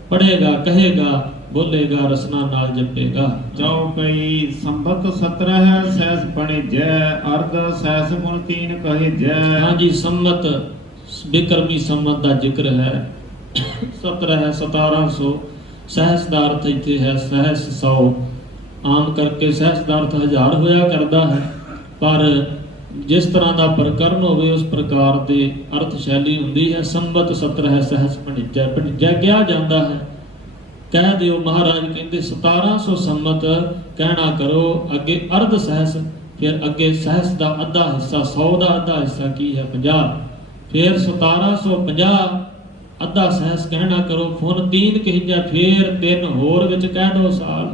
ਪੜ੍ਹੇਗਾ, ਕਹੇਗਾ, ਬੋਲੇਗਾ, ਰਸਨਾ ਨਾਲ ਜਪੇਗਾ। चौपई संबत 17 सहस पणिजै, अर्ध सहस गुण 3 कहिजै। ਹਾਂਜੀ, ਸੰਮਤ ਬਿਕਰਮੀ ਸੰਮਤ ਦਾ ਜ਼ਿਕਰ ਹੈ। 17 ਹੈ, 1700। ਸਹਿਸ ਦਾ ਅਰਥ ਇੱਥੇ ਹੈ ਸਹਿਸ 100। ਆਮ ਕਰਕੇ ਸਹਿਸ ਦਾ ਅਰਥ 1000 ਹੋਇਆ ਕਰਦਾ ਹੈ, ਪਰ ਜਿਸ ਤਰ੍ਹਾਂ ਦਾ ਪ੍ਰਕਰਨ ਹੋਵੇ ਉਸ ਪ੍ਰਕਾਰ ਦੇ ਅਰਥ ਸ਼ੈਲੀ ਹੁੰਦੀ ਹੈ। ਸੰਬਤ 17 ਹੈ, ਸਹਿਸ ਭਣਿਜੈ, ਭਣਿਜੈ ਕਿਹਾ ਜਾਂਦਾ ਹੈ। ਕਹਿ ਦਿਓ, ਮਹਾਰਾਜ ਕਹਿੰਦੇ 1700 ਸੰਮਤ ਕਹਿਣਾ ਕਰੋ, ਅੱਗੇ ਅਰਧ ਸਹਿਸ, ਫਿਰ ਅੱਗੇ ਸਹਿਸ ਦਾ ਅੱਧਾ ਹਿੱਸਾ, 100 ਦਾ ਅੱਧਾ ਹਿੱਸਾ ਕੀ ਹੈ 50, ਫਿਰ 1750 ਅੱਧਾ ਸਹਿਸ ਕਹਿਣਾ ਕਰੋ। ਫੁਨ 3 ਕਹੀਜੈ, ਫਿਰ 3 ਹੋਰ ਵਿੱਚ ਕਹਿ ਦੋ ਸਾਲ।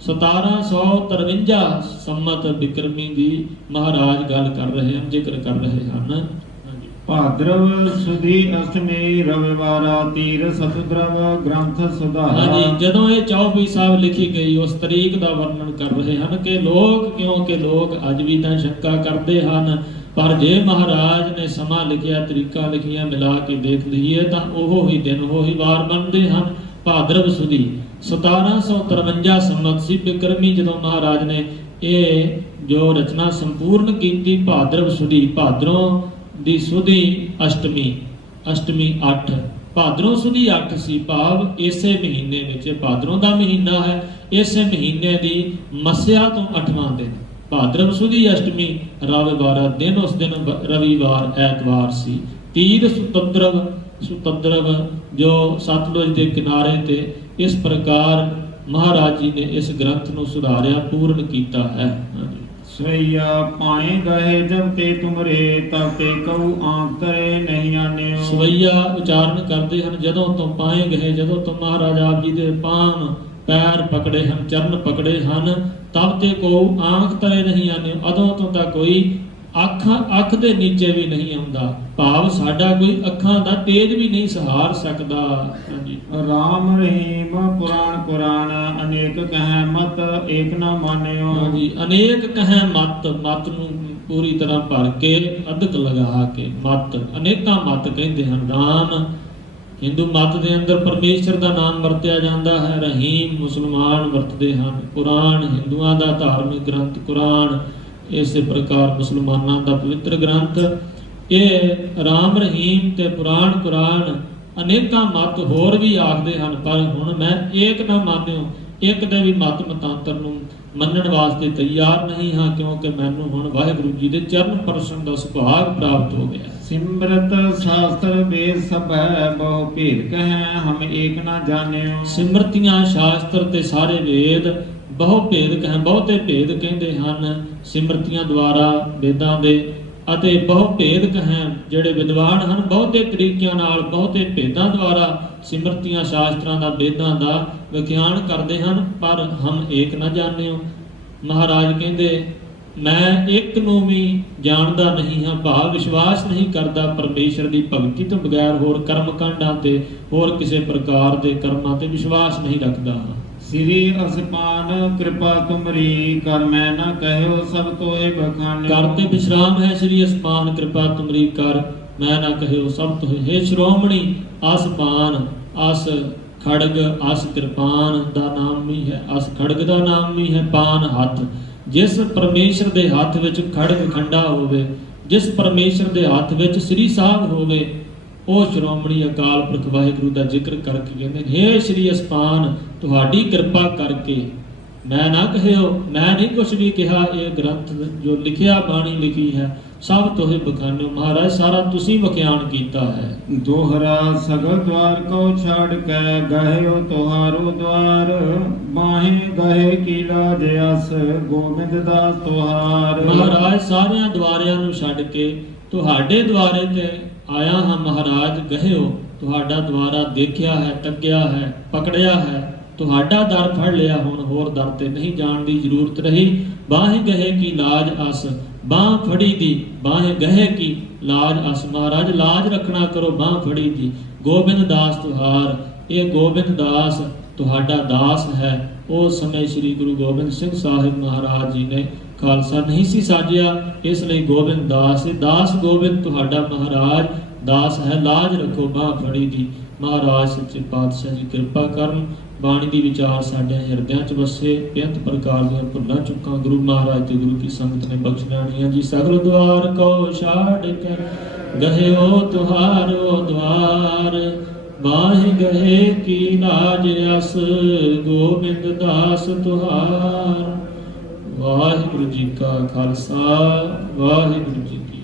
1753 ਸੰਮਤ ਬਿਕਰਮੀ ਦੀ ਮਹਾਰਾਜ ਗੱਲ ਕਰ ਰਹੇ ਹਨ, ਜ਼ਿਕਰ ਕਰ ਰਹੇ ਹਨ। ਭਾਦਰਵ ਸੁਦੀ ਅਸ਼ਟਮੀ ਰਵਿਵਾਰਾ, ਤੀਰ ਸਤੁਦਰਵ ਗ੍ਰੰਥ ਸੁਧਾਰਾ। ਹਾਂਜੀ, ਜਦੋਂ ਇਹ ਚੌਪਈ ਸਾਹਿਬ ਲਿਖੀ ਗਈ ਉਸ ਤਰੀਕ ਦਾ ਵਰਣਨ ਕਰ ਰਹੇ ਹਨ ਕਿ ਲੋਕ, ਕਿਉਂਕਿ ਲੋਕ ਅੱਜ ਵੀ ਤਾਂ ਸ਼ੰਕਾ ਕਰਦੇ ਹਨ, ਪਰ ਜੇ ਮਹਾਰਾਜ ਨੇ ਸਮਾਂ ਲਿਖਿਆ, ਤਰੀਕਾ ਲਿਖੀਆਂ, ਮਿਲਾ ਕੇ ਦੇਖ ਲਈਏ ਤਾਂ ਉਹ ਹੀ ਦਿਨ, ਉਹ ਹੀ ਵਾਰ ਬਣਦੇ ਹਨ। ਭਾਦਰਵ ਸੁਦੀ 1753 ਸੰਮਤ ਸੀ ਬਿਕਰਮੀ, ਜਦੋਂ ਮਹਾਰਾਜ ਨੇ ਇਹ ਜੋ ਰਚਨਾ ਸੰਪੂਰਨ ਕੀਤੀ। ਭਾਦਰਵ ਸੁਦੀ, ਭਾਦਰੋਂ ਦੀ ਸੁਦੀ ਅਸ਼ਟਮੀ, ਅਸ਼ਟਮੀ 8, ਭਾਦਰੋਂ ਸੁਦੀ 8 ਸੀ, ਭਾਵ ਇਸੇ ਮਹੀਨੇ ਵਿੱਚ, ਭਾਦਰੋਂ ਦਾ ਮਹੀਨਾ ਹੈ, ਇਸੇ ਮਹੀਨੇ ਦੀ ਮੱਸਿਆ ਤੋਂ 8ਵਾਂ ਦਿਨ, ਭਾਦਰਵ ਸੁਦੀ ਅਸ਼ਟਮੀ ਰਵਿਵਾਰ ਦਿਨ, ਉਸ ਦਿਨ ਰਵਿਵਾਰ ਐਤਵਾਰ ਸੀ। ਤੀਰ ਸੁਤੰਦਰਵ ਜੋ ਸਤਲੁਜ ਦੇ ਕਿਨਾਰੇ ਤੇ ਇਸ ਪ੍ਰਕਾਰ ਮਹਾਰਾਜ ਜੀ ਨੇ ਇਸ ਗ੍ਰੰਥ ਨੂੰ ਸੁਧਾਰਿਆ, ਪੂਰਨ ਕੀਤਾ ਹੈ। ਹਾਂਜੀ। ਸਈਆ ਪਾਏ ਗਏ ਜਬ ਤੇ ਤੁਮਰੇ ਤਬ ਤੇ ਕਉ ਆਂਖ ਤਰੇ ਨਹੀਂ ਆਨਿਓ। ਸਵਈਆ ਉਚਾਰਨ ਕਰਦੇ ਹਨ ਜਦੋਂ ਤੋਂ ਪਾਏ ਗਏ, ਜਦੋਂ ਤੋਂ ਮਹਾਰਾਜ ਆਪ ਜੀ ਦੇ ਪਾਨ ਪੈਰ ਪਕੜੇ ਹਨ, ਚਰਨ ਪਕੜੇ ਹਨ, ਤਬ ਤੇ ਕੋ ਆਂਖ ਤਰੇ ਨਹੀਂ ਆਨੇ, ਉਦੋਂ ਤੋਂ ਤਾਂ ਕੋਈ ਅੱਖ ਦੇ ਨੀਚੇ ਵੀ ਨਹੀਂ ਆਉਂਦਾ, ਭਾਵ ਸਾਡਾ ਕੋਈ ਅੱਖਾਂ ਦਾ ਤੇਜ ਵੀ ਨਹੀਂ ਸਹਾਰ ਸਕਦਾ। ਹਾਂਜੀ। ਰਾਮ ਰਹੀਮ ਪੁਰਾਣ ਕੁਰਾਨ ਅਨੇਕ ਕਹਿ ਮਤ ਏਕ ਨਾ ਮਾਨਿਓ। ਹਾਂਜੀ। ਅਨੇਕ ਕਹਿ ਮਤ, ਮਤ ਨੂੰ ਪੂਰੀ ਤਰ੍ਹਾਂ ਭਰ ਕੇ ਅਧਿਕ ਲਗਾ ਕੇ ਮਤ, ਅਨੇਕਾਂ ਮਤ ਕਹਿੰਦੇ ਹਨ। ਰਾਮ ਹਿੰਦੂ ਮਤ ਦੇ ਅੰਦਰ ਪਰਮੇਸ਼ਰ ਦਾ ਨਾਮ ਵਰਤਿਆ ਜਾਂਦਾ ਹੈ, ਰਹੀਮ ਮੁਸਲਮਾਨ ਵਰਤਦੇ ਹਨ, ਕੁਰਾਨ ਹਿੰਦੂਆਂ ਦਾ ਧਾਰਮਿਕ ਗ੍ਰੰਥ ਕੁਰਾਨ ਇਸੇ ਪ੍ਰਕਾਰ ਮੁਸਲਮਾਨਾਂ ਦਾ ਪਵਿੱਤਰ ਗ੍ਰੰਥ। ਇਹ ਰਾਮ ਰਹੀਮ ਤੇ ਪੁਰਾਣ ਕੁਰਾਨ ਅਨੇਕਾਂ ਮਤ ਹੋਰ ਵੀ ਆਖਦੇ ਹਨ, ਪਰ ਹੁਣ ਮੈਂ ਏਕ ਨਾ ਮਾਨਿਓ, ਇੱਕ ਦੇ ਵੀ ਮਤ ਮਤਾਂਤਰ ਨੂੰ ਮੰਨਣ ਵਾਸਤੇ ਤਿਆਰ ਨਹੀਂ ਹਾਂ, ਕਿਉਂਕਿ ਮੈਨੂੰ ਹੁਣ ਵਾਹਿਗੁਰੂ ਜੀ ਦੇ ਚਰਨ ਪਰਸਨ ਦਾ ਸੁਭਾਗ ਪ੍ਰਾਪਤ ਹੋ ਗਿਆ। ਸਿਮਰਤ ਸ਼ਾਸਤਰ ਵੇਦ ਸਭੈ ਬਹੁ ਭੇਦ ਕਹਿ ਹਮ ਏਕ ਨਾ ਜਾਣਿਓ। ਸਿਮਰਤੀਆਂ ਸ਼ਾਸਤਰ ਤੇ ਸਾਰੇ ਵੇਦ ਬਹੁ ਭੇਦ ਕਹਿ, ਬਹੁਤੇ ਭੇਦ ਕਹਿੰਦੇ ਹਨ ਸਿਮਰਤੀਆਂ ਦੁਆਰਾ ਵੇਦਾਂ ਦੇ, ਅਤੇ ਬਹੁ ਭੇਦ ਕਹਿ ਜਿਹੜੇ ਵਿਦਵਾਨ ਹਨ ਬਹੁਤੇ ਤਰੀਕਿਆਂ ਨਾਲ ਬਹੁਤੇ ਭੇਦਾਂ ਦੁਆਰਾ ਸਿਮਰਤੀਆਂ ਸ਼ਾਸਤਰਾਂ ਦਾ ਵੇਦਾਂ ਦਾ ਵਿਗਿਆਨ ਕਰਦੇ ਹਨ, ਪਰ ਹਮ ਏਕ ਨਾ ਜਾਣਿਓ। ਮਹਾਰਾਜ ਕਹਿੰਦੇ ਮੈਂ ਇੱਕ ਨੂੰ ਵੀ ਜਾਣਦਾ ਨਹੀਂ ਹਾਂ, ਭਾਵ ਵਿਸ਼ਵਾਸ ਨਹੀਂ ਕਰਦਾ ਪਰਮੇਸ਼ਰ ਦੀ ਭਗਤੀ ਤੋਂ ਬਗੈਰ ਹੋਰ ਕਰਮ ਕਾਂਡਾਂ ਤੇ ਹੋਰ ਕਿਸੇ ਪ੍ਰਕਾਰ ਦੇ ਕਰਮਾਂ ਤੇ ਵਿਸ਼ਵਾਸ ਨਹੀਂ ਰੱਖਦਾ ਹਾਂ। ਸ੍ਰੀ ਅਸਪਾਨ ਕਿਰਪਾ ਤੁਮਰੀ ਕਰ ਮੈਂ ਨਾ ਕਹਿਓ ਸਭ ਤੋਏ ਬਖਾਨਿਓ। ਕਰ ਤੇ ਵਿਸ਼ਰਾਮ ਹੈ ਸ੍ਰੀ ਅਸਪਾਨ ਕਿਰਪਾ ਤੁਮਰੀ ਕਰ ਮੈਂ ਨਾ ਕਹਿਓ ਸਭ ਤੋਏ। ਹੇ ਸ਼੍ਰੋਮਣੀ ਅਸਪਾਨ, ਅਸ ਖੜਗ, ਅਸ ਕਿਰਪਾਨ ਦਾ ਨਾਮ ਵੀ ਹੈ, ਅਸ ਖੜਗ ਦਾ ਨਾਮ ਵੀ ਹੈ, ਪਾਨ ਹੱਥ। ਜਿਸ ਪਰਮੇਸ਼ਰ ਦੇ ਹੱਥ ਵਿੱਚ ਖੜਗ ਖੰਡਾ ਹੋਵੇ, ਜਿਸ ਪਰਮੇਸ਼ਰ ਦੇ ਹੱਥ ਵਿੱਚ ਸ੍ਰੀ ਸਾਹਿਬ ਹੋਵੇ, ਉਹ ਸ਼੍ਰੋਮਣੀ ਅਕਾਲ ਪੁਰਖ ਵਾਹਿਗੁਰੂ ਦਾ ਜ਼ਿਕਰ ਕਰਕੇ ਕਹਿੰਦੇ ਹੇ ਸ੍ਰੀ ਅਸਪਾਨ ਤੁਹਾਡੀ ਕਿਰਪਾ ਕਰਕੇ ਮੈਂ ਨਾ ਕਹਿਓ, ਮੈਂ ਨਹੀਂ ਕੁਛ ਵੀ ਕਿਹਾ, ਇਹ ਗ੍ਰੰਥ ਜੋ ਲਿਖਿਆ ਬਾਣੀ ਲਿਖੀ ਹੈ ਸਭ ਤੋਹੇ ਬਖਾਨਿਓ। ਮਹਾਰਾਜ ਸਾਰਾ ਤੁਸੀਂ ਵਿਖਿਆਨ ਕੀਤਾ ਹੈ। ਦੋਹਰਾ ਸਗਲ ਦਵਾਰ ਕੋ ਛਾੜ ਕੇ ਗਹਿਓ ਤੁਹਾਰੋ ਦਵਾਰ ਬਾਹੇ ਗਏ ਕੀ ਲਾਜ ਅਸ ਗੋਬਿੰਦ ਦਾਸ ਤੁਹਾਰ। ਮਹਾਰਾਜ ਸਾਰਿਆਂ ਦਵਾਰਿਆਂ ਨੂੰ ਛੱਡ ਕੇ ਤੁਹਾਡੇ ਦਵਾਰੇ ਤੇ ਆਇਆ ਹਾਂ ਮਹਾਰਾਜ, ਗਹਿਓ ਤੁਹਾਡਾ ਦਵਾਰਾ ਦੇਖਿਆ ਹੈ, ਟੱਕਿਆ ਹੈ, ਪਕੜਿਆ ਹੈ, ਤੁਹਾਡਾ ਦਰ ਫੜ ਲਿਆ, ਹੁਣ ਹੋਰ ਦਰ ਤੇ ਨਹੀਂ ਜਾਣ ਦੀ ਜ਼ਰੂਰਤ ਰਹੀ। ਬਾਹੇ ਗਹੇ ਕੀ ਲਾਜ ਅਸ, ਬਾਹ ਫੜੀ ਦੀ, ਬਾਹੇ ਗਹੇ ਕੀ ਲਾਜ ਅਸ। ਮਹਾਰਾਜ ਲਾਜ ਰੱਖਣਾ ਕਰੋ ਬਾਹ ਫੜੀ ਦੀ। ਗੋਬਿੰਦ ਦਾਸ ਤੁਹਾਰ, ਇਹ ਗੋਬਿੰਦ ਦਾਸ ਤੁਹਾਡਾ ਦਾਸ ਹੈ। ਉਸ ਸਮੇਂ ਸ੍ਰੀ ਗੁਰੂ ਗੋਬਿੰਦ ਸਿੰਘ ਸਾਹਿਬ ਮਹਾਰਾਜ ਜੀ ਨੇ ਖਾਲਸਾ ਨਹੀਂ ਸੀ ਸਾਜਿਆ, ਇਸ ਲਈ ਗੋਬਿੰਦ ਦਾਸ, ਦਾਸ ਗੋਬਿੰਦ ਤੁਹਾਡਾ ਮਹਾਰਾਜ ਦਾਸ ਹੈ, ਲਾਜ ਰੱਖੋ ਬਾਹ ਫੜੀ ਦੀ। ਮਹਾਰਾਜ ਸੱਚੇ ਪਾਤਸ਼ਾਹ ਜੀ ਕਿਰਪਾ ਕਰਨ, ਬਾਣੀ ਦੀ ਵਿਚਾਰ ਸਾਡੇ ਹਿਰਦਿਆਂ 'ਚ ਵਸੇ, ਬੇਅੰਤ ਪ੍ਰਕਾਰ ਦੀਆਂ ਭੁੱਲਾਂ ਚੁੱਕਾਂ ਗੁਰੂ ਮਹਾਰਾਜ ਤੇ ਗੁਰੂ ਕੀ ਸੰਗਤ ਨੇ ਬਖਸ਼ ਲੈਣੀਆਂ ਜੀ। ਸਗਲ ਦੁਆਰ ਕੋ ਛਾੜ ਕੇ ਗਹਿਓ ਤੁਹਾਰੋ ਦਵਾਰ ਬਾਹੇ ਗਏ ਕੀ ਲਾਜ ਅਸ ਗੋਬਿੰਦ ਦਾਸ ਤੁਹਾਰ। ਵਾਹਿਗੁਰੂ ਜੀ ਕਾ ਖਾਲਸਾ, ਵਾਹਿਗੁਰੂ ਜੀ ਕੀ